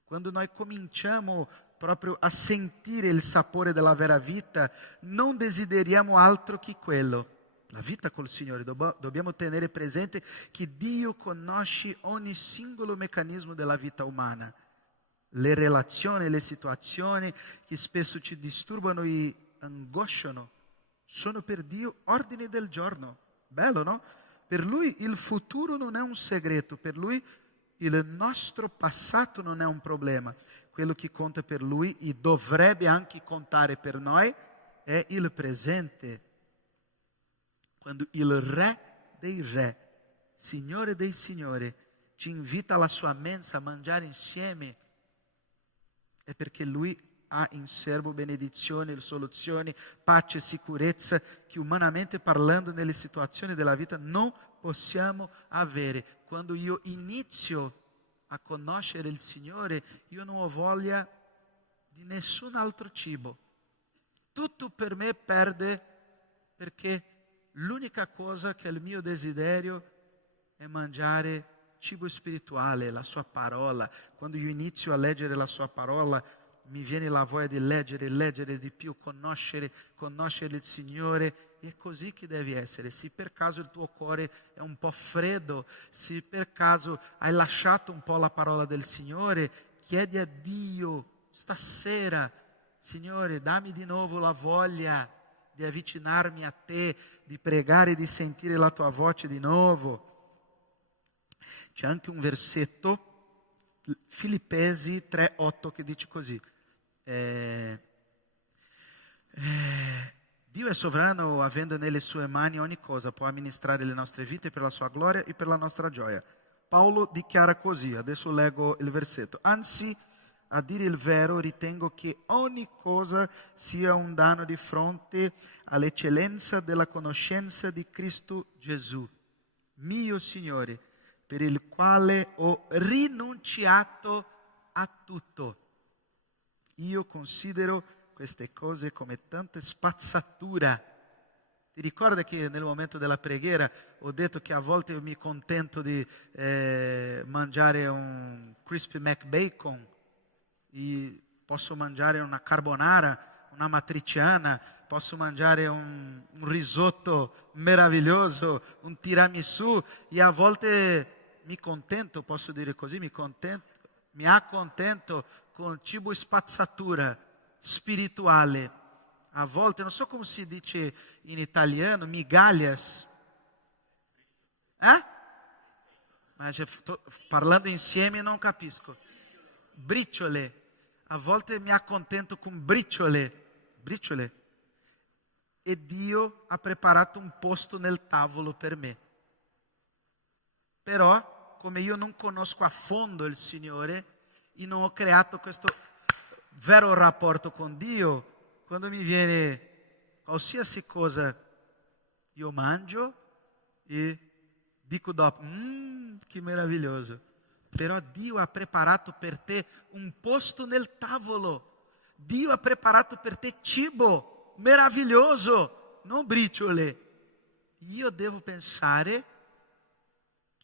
Quando noi cominciamo proprio a sentire il sapore della vera vita, non desideriamo altro che quello. La vita col Signore, dobbiamo tenere presente che Dio conosce ogni singolo meccanismo della vita umana. Le relazioni, le situazioni che spesso ci disturbano e angosciano, sono per Dio ordini del giorno. Bello, no? Per Lui il futuro non è un segreto, per Lui il nostro passato non è un problema. Quello che conta per Lui e dovrebbe anche contare per noi è il presente. Quando il Re dei Re, Signore dei Signori, ci invita alla sua mensa a mangiare insieme, è perché Lui ha in serbo benedizioni, soluzioni, pace e sicurezza che umanamente parlando nelle situazioni della vita non possiamo avere. Quando io inizio a conoscere il Signore, io non ho voglia di nessun altro cibo. Tutto per me perde, perché l'unica cosa che è il mio desiderio è mangiare cibo spirituale, la sua parola. Quando io inizio a leggere la sua parola, mi viene la voglia di leggere di più, conoscere il Signore. E è così che deve essere. Se per caso il tuo cuore è un po' freddo, se per caso hai lasciato un po' la parola del Signore, chiedi a Dio stasera: Signore, dammi di nuovo la voglia di avvicinarmi a te, di pregare, di sentire la tua voce di nuovo. C'è anche un versetto, Filippesi 3,8, che dice così: Dio è sovrano, avendo nelle sue mani ogni cosa, può amministrare le nostre vite per la sua gloria e per la nostra gioia. Paolo dichiara così, adesso leggo il versetto: anzi, a dire il vero, ritengo che ogni cosa sia un danno di fronte all'eccellenza della conoscenza di Cristo Gesù, mio Signore, per il quale ho rinunciato a tutto. Io considero queste cose come tanta spazzatura. Ti ricordi che nel momento della preghiera ho detto che a volte io mi contento di mangiare un crispy McBacon, e posso mangiare una carbonara, una matriciana, posso mangiare un risotto meraviglioso, un tiramisù, e a volte mi contento, posso dire così, mi accontento con cibo spazzatura spirituale. A volte, non so come si dice in italiano, migalhas. Ma parlando insieme non capisco. Briciole. A volte mi accontento con briciole. E Dio ha preparato un posto nel tavolo per me. Però, come io non conosco a fondo il Signore e non ho creato questo vero rapporto con Dio, quando mi viene qualsiasi cosa, io mangio e dico dopo: che meraviglioso. Però Dio ha preparato per te un posto nel tavolo. Dio ha preparato per te cibo meraviglioso, non briciole. Io devo pensare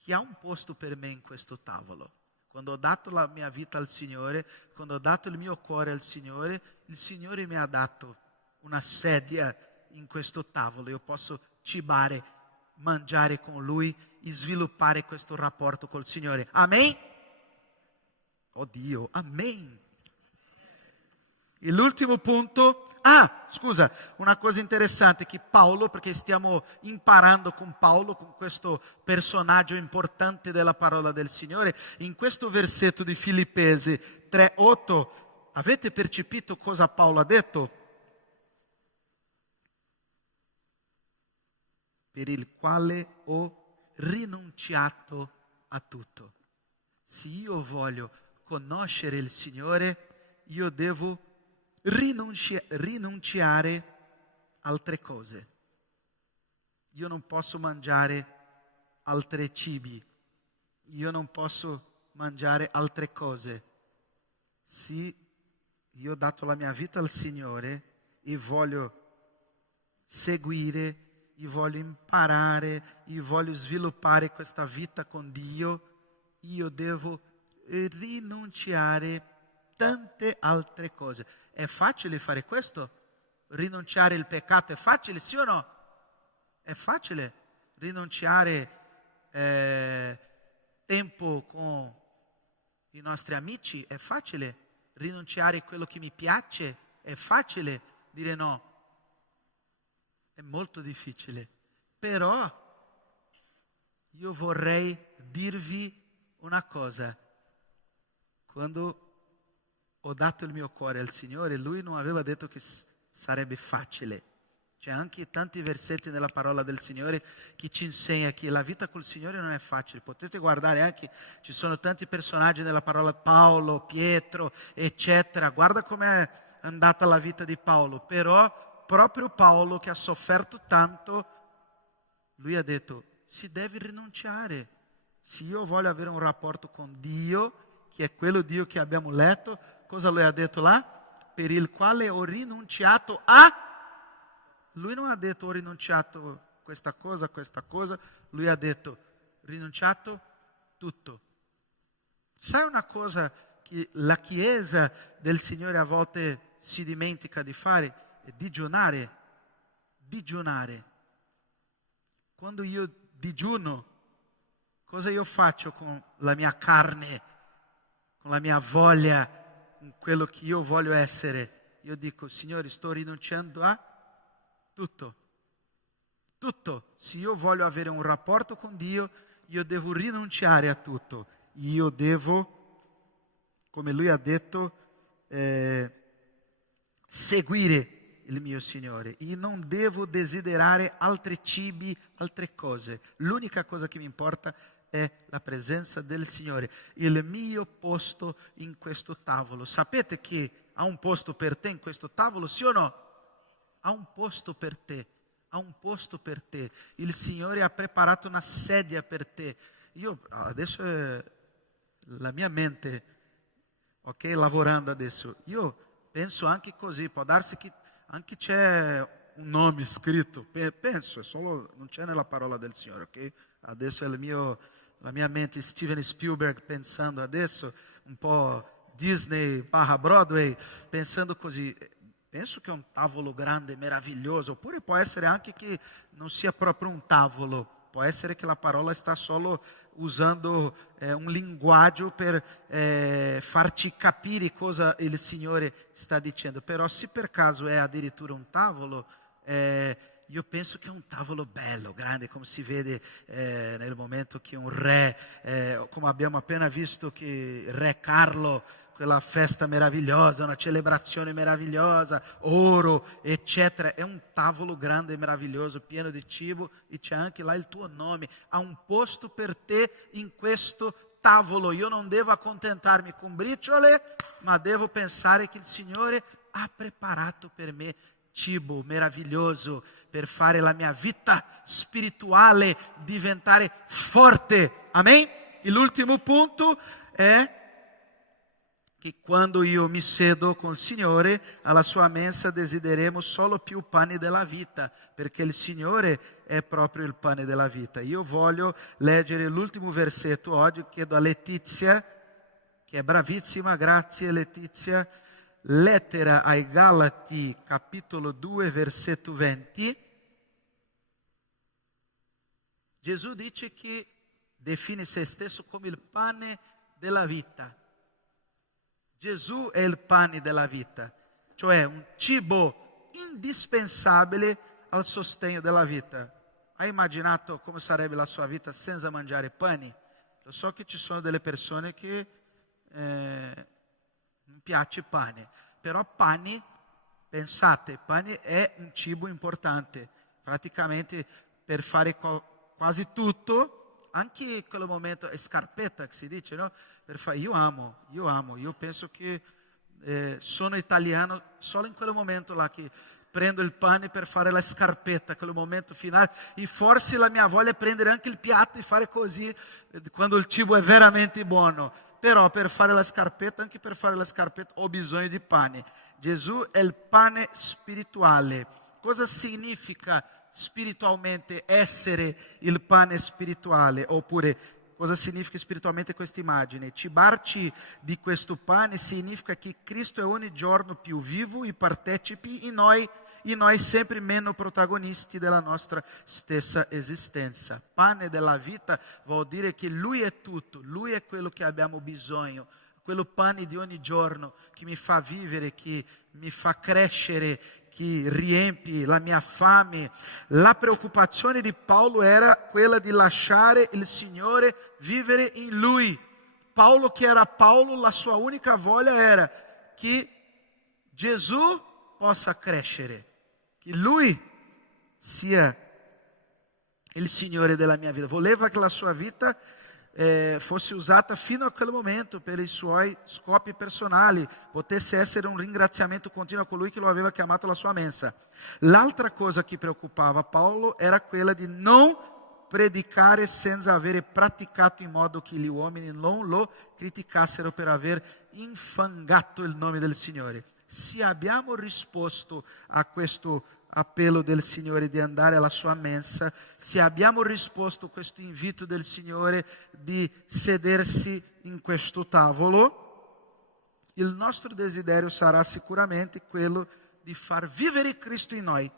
che ha un posto per me in questo tavolo. Quando ho dato la mia vita al Signore, quando ho dato il mio cuore al Signore, il Signore mi ha dato una sedia in questo tavolo. Io posso cibare, mangiare con Lui e sviluppare questo rapporto col Signore. Amen? Oh Dio, amen. E l'ultimo punto, una cosa interessante che Paolo, perché stiamo imparando con Paolo, con questo personaggio importante della parola del Signore, in questo versetto di Filippesi 3,8, avete percepito cosa Paolo ha detto? Per il quale ho rinunciato a tutto. Se io voglio conoscere il Signore, io devo rinunciare altre cose. Io non posso mangiare altri cibi. Io non posso mangiare altre cose. Se io ho dato la mia vita al Signore e voglio seguire, io voglio imparare, io voglio sviluppare questa vita con Dio, io devo rinunciare tante altre cose. È facile fare questo? Rinunciare al peccato è facile, sì o no? È facile rinunciare tempo con i nostri amici, è facile rinunciare a quello che mi piace, è facile dire no. È molto difficile, però io vorrei dirvi una cosa. Quando ho dato il mio cuore al Signore, Lui non aveva detto che sarebbe facile. C'è anche tanti versetti nella parola del Signore che ci insegna che la vita col Signore non è facile. Potete guardare anche, ci sono tanti personaggi nella parola, Paolo, Pietro, eccetera. Guarda com'è andata la vita di Paolo, però proprio Paolo che ha sofferto tanto, lui ha detto, si deve rinunciare. Se io voglio avere un rapporto con Dio, che è quello Dio che abbiamo letto, cosa lui ha detto là? Per il quale ho rinunciato a... Lui non ha detto ho rinunciato questa cosa, lui ha detto rinunciato tutto. Sai una cosa che la Chiesa del Signore a volte si dimentica di fare? È digiunare. Digiunare. Quando io digiuno, cosa io faccio con la mia carne, con la mia voglia, con quello che io voglio essere? Io dico, Signore, sto rinunciando a tutto. Tutto. Se io voglio avere un rapporto con Dio, io devo rinunciare a tutto. Io devo, come lui ha detto, seguire il mio Signore. Io non devo desiderare altri cibi, altre cose. L'unica cosa che mi importa è la presenza del Signore. Il mio posto in questo tavolo. Sapete che ha un posto per te in questo tavolo, sì o no? Ha un posto per te. Ha un posto per te. Il Signore ha preparato una sedia per te. Io adesso la mia mente, ok, lavorando adesso, io penso anche così, può darsi che anche c'è un nome scritto, penso, è solo, non c'è nella parola del Signore, ok? Adesso è la mia mente Steven Spielberg pensando adesso, un po' Disney / Broadway, pensando così. Penso che è un tavolo grande, meraviglioso, oppure può essere anche che non sia proprio un tavolo, può essere che la parola sta solo usando un linguaggio per farci capire cosa il Signore sta dicendo. Però se per caso è addirittura un tavolo, io penso che è un tavolo bello, grande, come si vede nel momento che un re, come abbiamo appena visto che Re Carlo, quella festa meravigliosa, una celebrazione meravigliosa, oro, eccetera. È un tavolo grande e meraviglioso, pieno di cibo, e c'è anche là il tuo nome. Ha un posto per te in questo tavolo. Io non devo accontentarmi con briciole, ma devo pensare che il Signore ha preparato per me cibo meraviglioso per fare la mia vita spirituale diventare forte. Amen? E l'ultimo punto è che quando io mi siedo con il Signore, alla sua mensa desidereremo solo più pane della vita, perché il Signore è proprio il pane della vita. Io voglio leggere l'ultimo versetto oggi, chiedo a Letizia, che è bravissima, grazie Letizia, lettera ai Galati, capitolo 2, versetto 20. Gesù dice che define se stesso come il pane della vita. Gesù è il pane della vita, cioè un cibo indispensabile al sostegno della vita. Hai immaginato come sarebbe la sua vita senza mangiare pane? Lo so che ci sono delle persone che mi piace pane, però pane, pensate, pane è un cibo importante, praticamente per fare quasi tutto, anche in quel momento è scarpetta che si dice, no? Io penso che sono italiano solo in quel momento là che prendo il pane per fare la scarpetta, quel momento finale, e forse la mia voglia è prendere anche il piatto e fare così quando il cibo è veramente buono, però per fare la scarpetta, anche per fare la scarpetta ho bisogno di pane. Gesù è il pane spirituale. Cosa significa spiritualmente essere il pane spirituale? Oppure cosa significa spiritualmente questa immagine? Cibarci di questo pane significa che Cristo è ogni giorno più vivo e partecipi in noi sempre meno protagonisti della nostra stessa esistenza. Pane della vita vuol dire che Lui è tutto, Lui è quello che abbiamo bisogno, quello pane di ogni giorno che mi fa vivere, che mi fa crescere, che riempie la mia fame. La preoccupazione di Paolo era quella di lasciare il Signore vivere in Lui. Paolo, che era Paolo, la sua unica voglia era che Gesù possa crescere, che Lui sia il Signore della mia vita. Voleva che la sua vita fosse usata fino a quel momento per i suoi scopi personali, potesse essere un ringraziamento continuo a colui che lo aveva chiamato alla sua mensa. L'altra cosa che preoccupava Paolo era quella di non predicare senza avere praticato in modo che gli uomini non lo criticassero per aver infangato il nome del Signore. Se abbiamo risposto a questo appello del Signore di andare alla sua mensa, se abbiamo risposto a questo invito del Signore di sedersi in questo tavolo, il nostro desiderio sarà sicuramente quello di far vivere Cristo in noi,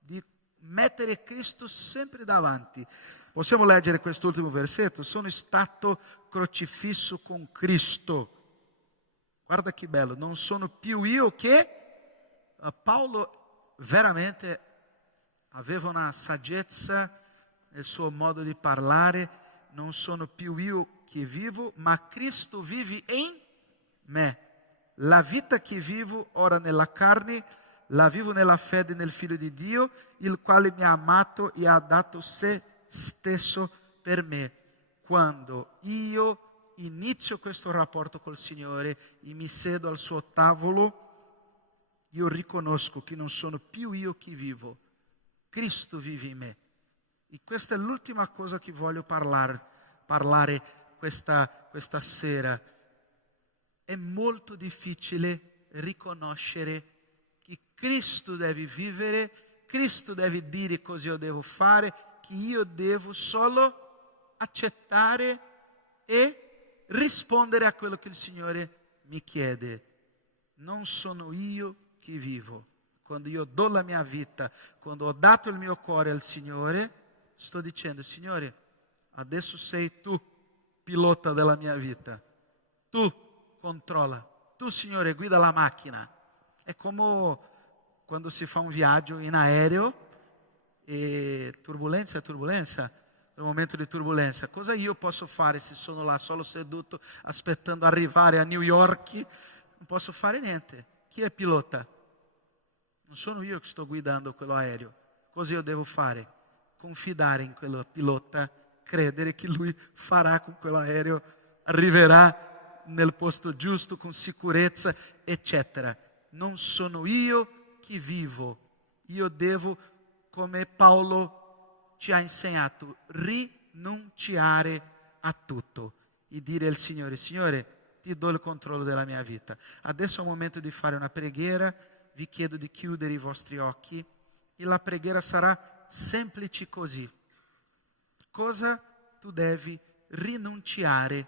di mettere Cristo sempre davanti. Possiamo leggere quest'ultimo versetto? Sono stato crocifisso con Cristo. Guarda che bello, non sono più io che... Paolo veramente aveva una saggezza nel suo modo di parlare. Non sono più io che vivo, ma Cristo vive in me. La vita che vivo ora nella carne, la vivo nella fede nel Figlio di Dio, il quale mi ha amato e ha dato se stesso per me. Quando io inizio questo rapporto col Signore e mi siedo al suo tavolo, io riconosco che non sono più io che vivo, Cristo vive in me. E questa è l'ultima cosa che voglio parlare questa sera. È molto difficile riconoscere che Cristo deve vivere, Cristo deve dire cosa io devo fare, che io devo solo accettare e rispondere a quello che il Signore mi chiede. Non sono io che vivo. Quando io do la mia vita, quando ho dato il mio cuore al Signore, sto dicendo: Signore, adesso sei tu pilota della mia vita, tu controlla, tu Signore guida la macchina. È come quando si fa un viaggio in aereo e turbolenza, nel momento di turbolenza, cosa io posso fare se sono là solo seduto aspettando arrivare a New York? Non posso fare niente. Chi è pilota? Non sono io che sto guidando quello aereo. Cosa io devo fare? Confidare in quello pilota, credere che lui farà con quell'aereo, arriverà nel posto giusto con sicurezza, eccetera. Non sono io che vivo. Io devo, come Paolo ci ha insegnato, rinunciare a tutto e dire al Signore: Signore, ti do il controllo della mia vita. Adesso è il momento di fare una preghiera. Vi chiedo di chiudere i vostri occhi e la preghiera sarà semplice così. Cosa tu devi rinunciare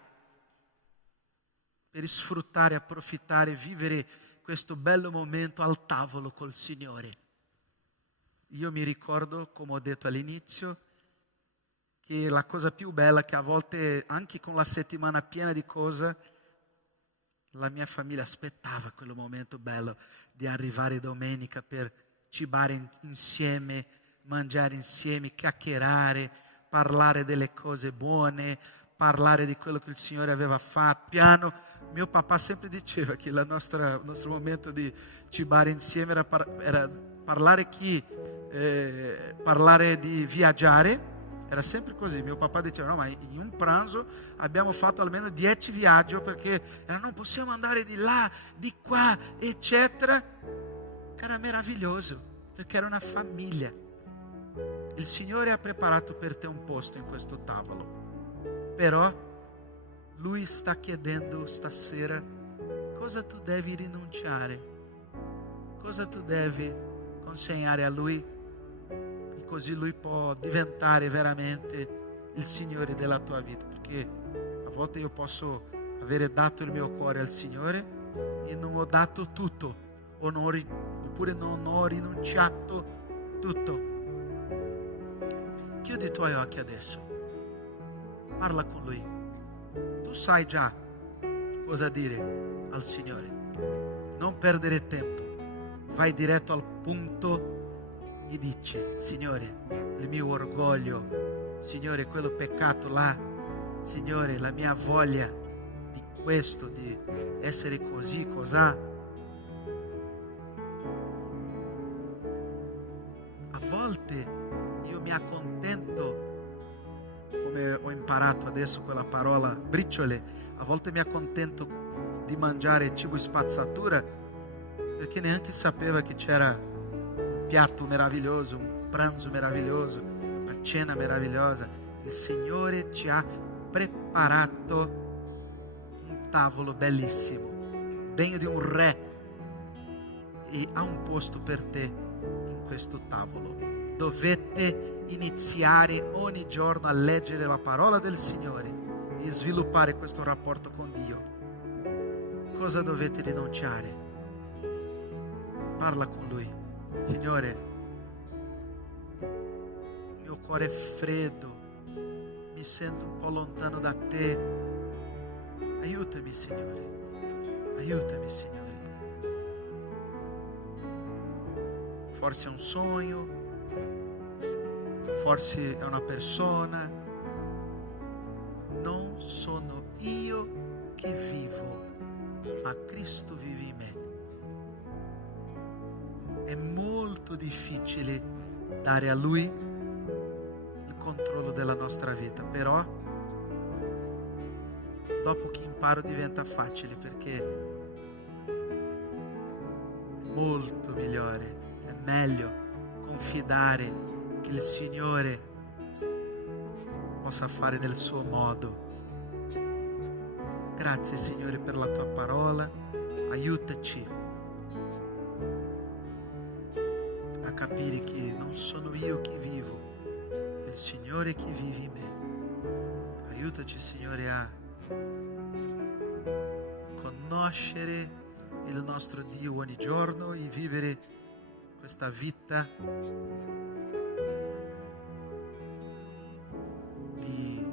per sfruttare, approfittare, vivere questo bello momento al tavolo col Signore? Io mi ricordo, come ho detto all'inizio, che la cosa più bella che a volte, anche con la settimana piena di cose, la mia famiglia aspettava quel momento bello di arrivare domenica per cibare insieme, mangiare insieme, chiacchierare, parlare delle cose buone, parlare di quello che il Signore aveva fatto. Mio papà sempre diceva che il nostro momento di cibare insieme era parlare di viaggiare. Era sempre così. Mio papà diceva: no, ma in un pranzo abbiamo fatto almeno 10 viaggi, perché non possiamo andare di là, di qua, eccetera. Era meraviglioso, perché era una famiglia. Il Signore ha preparato per te un posto in questo tavolo, però Lui sta chiedendo stasera cosa tu devi rinunciare, cosa tu devi consegnare a Lui, e così Lui può diventare veramente il Signore della tua vita. Perché a volte io posso avere dato il mio cuore al Signore e non ho dato tutto, oppure non ho rinunciato tutto. Chiudi i tuoi occhi adesso, parla con Lui. Tu sai già cosa dire al Signore. Non perdere tempo, vai diretto al punto e dici: Signore, il mio orgoglio, Signore, quello peccato là, Signore, la mia voglia di questo, di essere così, cos'ha. A volte io mi accontento, come ho imparato adesso quella parola briciole, a volte mi accontento di mangiare cibo spazzatura, perché neanche sapeva che c'era un piatto meraviglioso, un pranzo meraviglioso, una cena meravigliosa. Il Signore ci ha preparato un tavolo bellissimo, degno di un re, e ha un posto per te in questo tavolo. Dovete iniziare ogni giorno a leggere la parola del Signore e sviluppare questo rapporto con Dio. Cosa dovete rinunciare? Parla con Lui. Signore, il mio cuore è freddo, mi sento un po' lontano da Te. Aiutami, Signore. Aiutami, Signore. Forse è un sogno, forse è una persona. Non sono io che vivo, ma Cristo vive in me. È molto difficile dare a Lui il controllo della nostra vita, però dopo che imparo diventa facile, perché è molto migliore, è meglio confidare che il Signore possa fare nel suo modo. Grazie, Signore, per la tua parola. Aiutaci a capire che non sono io che vivo, è il Signore che vive in me. Aiutaci, Signore, a conoscere il nostro Dio ogni giorno e vivere questa vita di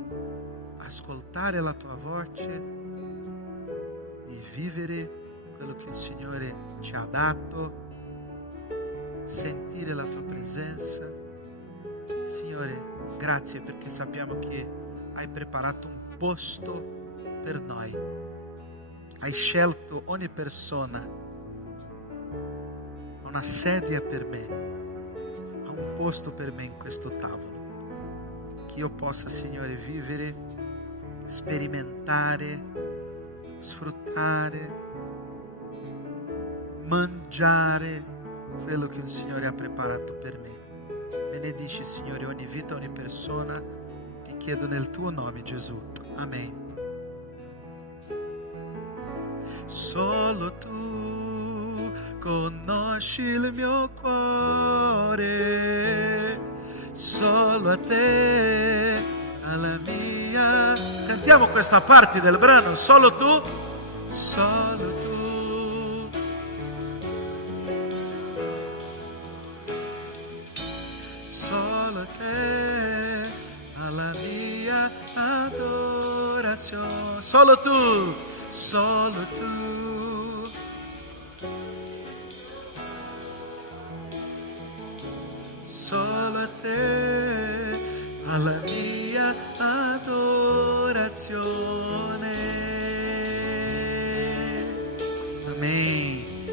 ascoltare la tua voce, di vivere quello che il Signore ci ha dato, sentire la tua presenza. Signore, grazie perché sappiamo che hai preparato un posto per noi. Hai scelto ogni persona, una sedia per me, ha un posto per me in questo tavolo, che io possa, Signore, vivere, sperimentare, sfruttare, mangiare quello che il Signore ha preparato per me. Benedici, Signore, ogni vita, ogni persona, ti chiedo nel tuo nome, Gesù. Amen. Solo tu conosci il mio cuore, solo a te, alla mia. Cantiamo questa parte del brano, solo tu, solo tu. Solo a te, alla mia adorazione. Solo tu, solo tu. Solo a te, alla mia adorazione.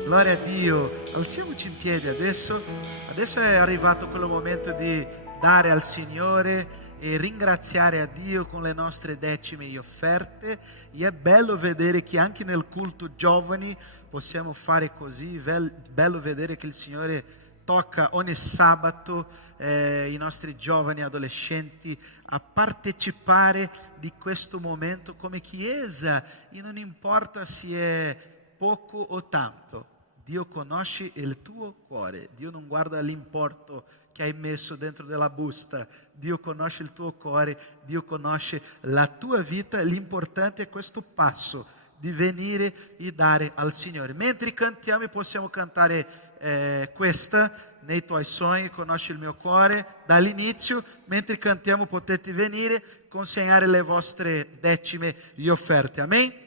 Gloria a Dio. Alziamoci in piedi adesso. Adesso è arrivato quel momento di dare al Signore e ringraziare a Dio con le nostre decime e offerte. E è bello vedere che anche nel culto giovani possiamo fare così. Bello vedere che il Signore tocca ogni sabato i nostri giovani adolescenti a partecipare di questo momento come Chiesa, e non importa se è poco o tanto. Dio conosce il tuo cuore, Dio non guarda l'importo che hai messo dentro della busta, Dio conosce il tuo cuore, Dio conosce la tua vita. L'importante è questo passo di venire e dare al Signore. Mentre cantiamo possiamo cantare questa, Nei tuoi sogni conosci il mio cuore, dall'inizio. Mentre cantiamo potete venire, consegnare le vostre decime e offerte. Amen?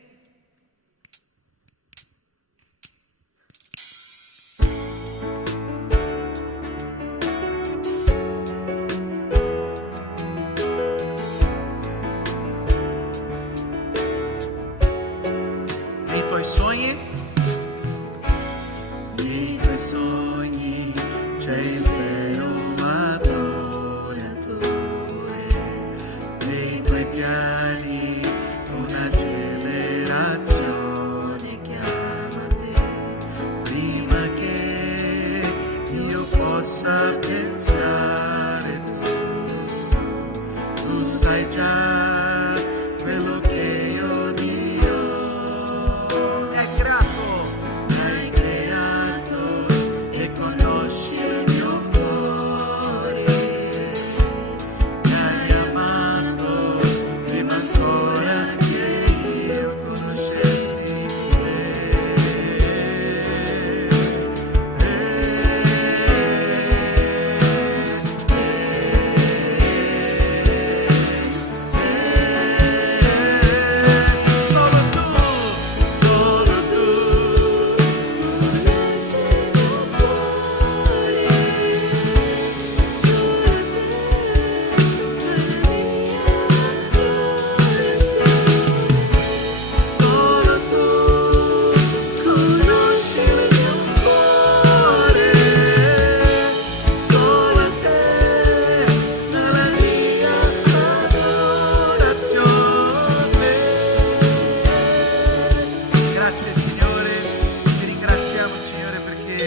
Nei tuoi sogni? Nei tuoi sogni c'è il vero adoratore, nei tuoi piani una generazione chiama te, prima che io possa pensare tu sai già quello che io dirò. È grato. Hai creato e conosci il mio cuore, mi hai amato prima ancora che io conoscessi solo tu conosci il mio cuore, solo tu conosci il mio cuore, solo te nella mia adorazione. Grazie Signore, ti ringraziamo Signore perché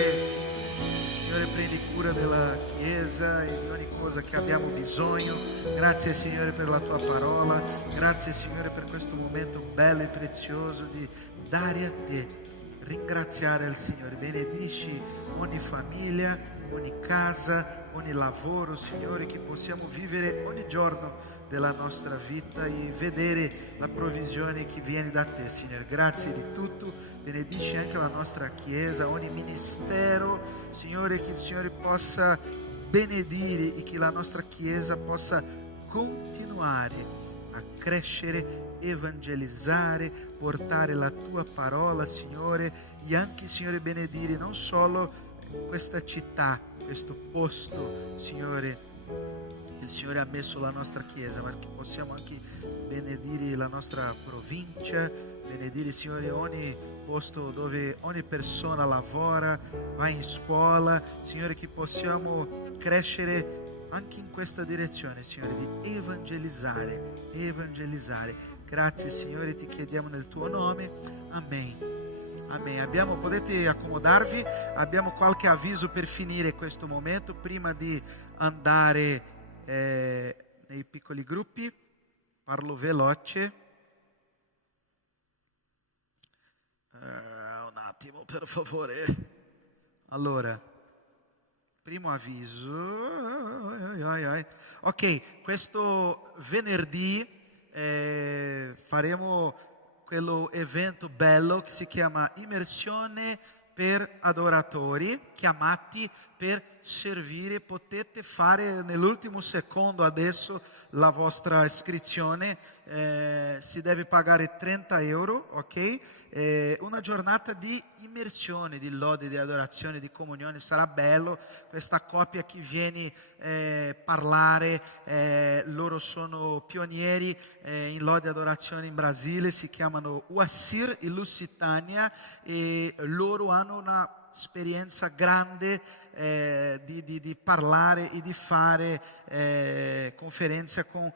Signore prendi cura della Chiesa e di ogni cosa che abbiamo bisogno. Grazie Signore per la tua parola, grazie Signore per questo momento bello e prezioso di dare a te, ringraziare il Signore. Benedici ogni famiglia, ogni casa, ogni lavoro Signore, che possiamo vivere ogni giorno della nostra vita e vedere la provvisione che viene da te Signore. Grazie di tutto, benedici anche la nostra Chiesa, ogni ministero Signore, che il Signore possa benedire e che la nostra Chiesa possa continuare a crescere, evangelizzare, portare la tua parola Signore, e anche Signore benedire non solo questa città, questo posto Signore, il Signore ha messo la nostra Chiesa, ma che possiamo anche benedire la nostra provincia, benedire Signore ogni posto dove ogni persona lavora, va in scuola, Signore, che possiamo crescere anche in questa direzione Signore, di evangelizzare. Grazie Signore, ti chiediamo nel tuo nome, amen. Amen. Potete accomodarvi, abbiamo qualche avviso per finire questo momento prima di andare nei piccoli gruppi. Parlo veloce. Un attimo per favore. Allora, primo avviso. Ok, questo venerdì faremo quello evento bello che si chiama Immersione per adoratori, chiamati per per servire. Potete fare nell'ultimo secondo adesso la vostra iscrizione, si deve pagare 30 euro, ok? Una giornata di immersione, di lode, di adorazione, di comunione, sarà bello. Questa coppia che viene a parlare, loro sono pionieri in lode e adorazione in Brasile, si chiamano Uacir e Lusitania, e loro hanno una esperienza grande di parlare e di fare conferenze con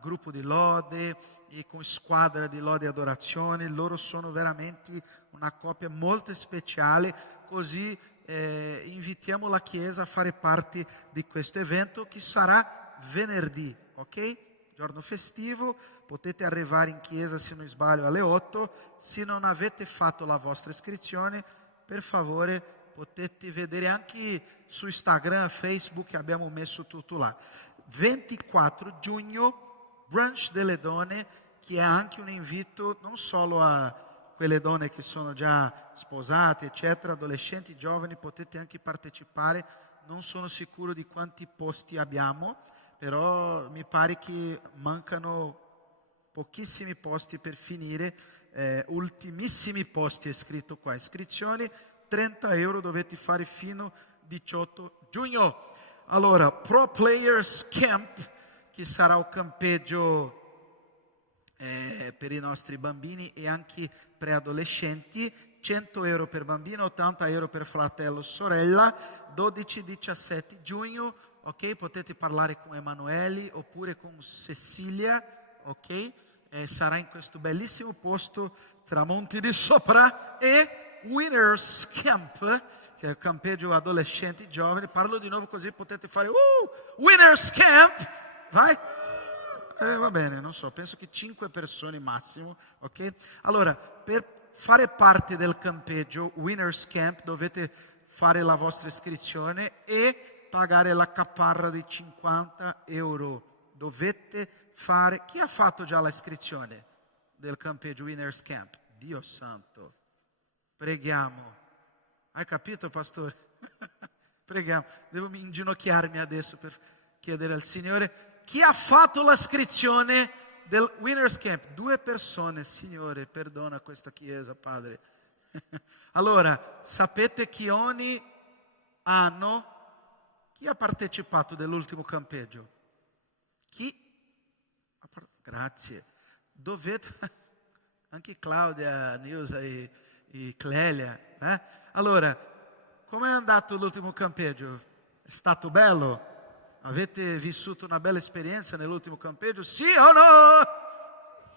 gruppo di lode e con squadra di lode e adorazione. Loro sono veramente una coppia molto speciale, così invitiamo la Chiesa a fare parte di questo evento che sarà venerdì, ok? Giorno festivo, potete arrivare in chiesa, se non sbaglio, alle 8. Se non avete fatto la vostra iscrizione, per favore potete vedere anche su Instagram, Facebook, abbiamo messo tutto là. 24 giugno, brunch delle donne, che è anche un invito non solo a quelle donne che sono già sposate, eccetera, adolescenti, giovani, potete anche partecipare. Non sono sicuro di quanti posti abbiamo, però mi pare che mancano pochissimi posti per finire, ultimissimi posti è scritto qua. Iscrizioni 30 euro, dovete fare fino 18 giugno. Allora, Pro Players Camp, che sarà un campeggio per i nostri bambini e anche preadolescenti, 100 euro per bambino, 80 euro per fratello o sorella, 12-17 giugno, ok? Potete parlare con Emanuele oppure con Cecilia, ok? Sarà in questo bellissimo posto tra Monti di Sopra. E Winners Camp, che è il campeggio adolescenti giovani. Parlo di nuovo così potete fare Winners Camp, vai? Va bene, non so, penso che 5 persone massimo, ok? Allora, per fare parte del campeggio Winners Camp dovete fare la vostra iscrizione e pagare la caparra di 50 euro. Dovete fare... Chi ha fatto già l'iscrizione del campeggio Winners Camp? Dio santo, preghiamo. Hai capito, pastore? Preghiamo. Devo inginocchiarmi adesso per chiedere al Signore. Chi ha fatto l'iscrizione del Winners Camp? 2 persone. Signore, perdona questa chiesa, Padre. Allora, sapete che ogni anno chi ha partecipato dell'ultimo campeggio? Chi? Grazie. Dovete anche Claudia, Nilsa e Clelia. Allora, come è andato l'ultimo campeggio? È stato bello? Avete vissuto una bella esperienza nell'ultimo campeggio? Sì o no?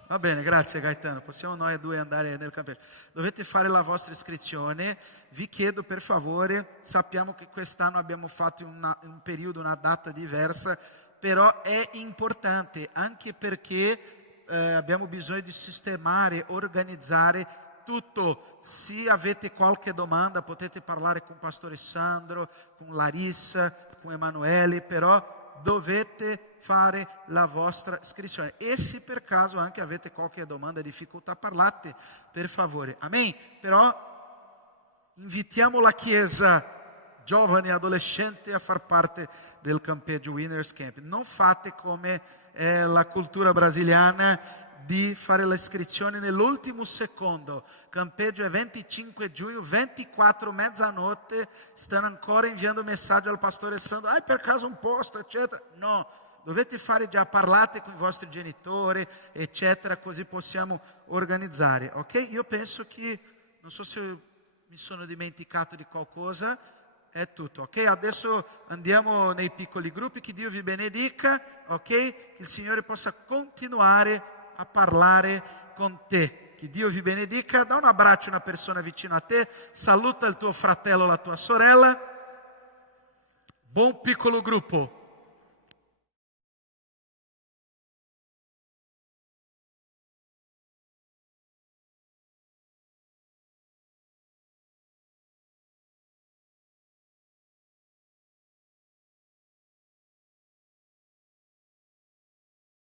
Va bene, grazie Gaetano. Possiamo noi due andare nel campeggio. Dovete fare la vostra iscrizione. Vi chiedo per favore, sappiamo che quest'anno abbiamo fatto un periodo, una data diversa, però è importante anche perché abbiamo bisogno di sistemare, organizzare tutto. Se avete qualche domanda potete parlare con Pastore Sandro, con Larissa, con Emanuele, però dovete fare la vostra iscrizione. E se per caso anche avete qualche domanda, difficoltà, parlate per favore. Amen. Però invitiamo la Chiesa, giovani e adolescenti, a far parte del campeggio Winners Camp. Non fate come la cultura brasiliana di fare l'iscrizione nell'ultimo secondo. Campeggio è 25 giugno, 24 mezzanotte, stanno ancora inviando messaggi al pastore Sandro, hai per caso un posto, eccetera. No, dovete fare già, parlate con i vostri genitori, eccetera, così possiamo organizzare, ok? Io penso che, non so se mi sono dimenticato di qualcosa, è tutto, ok? Adesso andiamo nei piccoli gruppi, che Dio vi benedica, ok? Che il Signore possa continuare a parlare con te. Che Dio vi benedica. Dà un abbraccio a una persona vicino a te, saluta il tuo fratello, la tua sorella. Buon piccolo gruppo.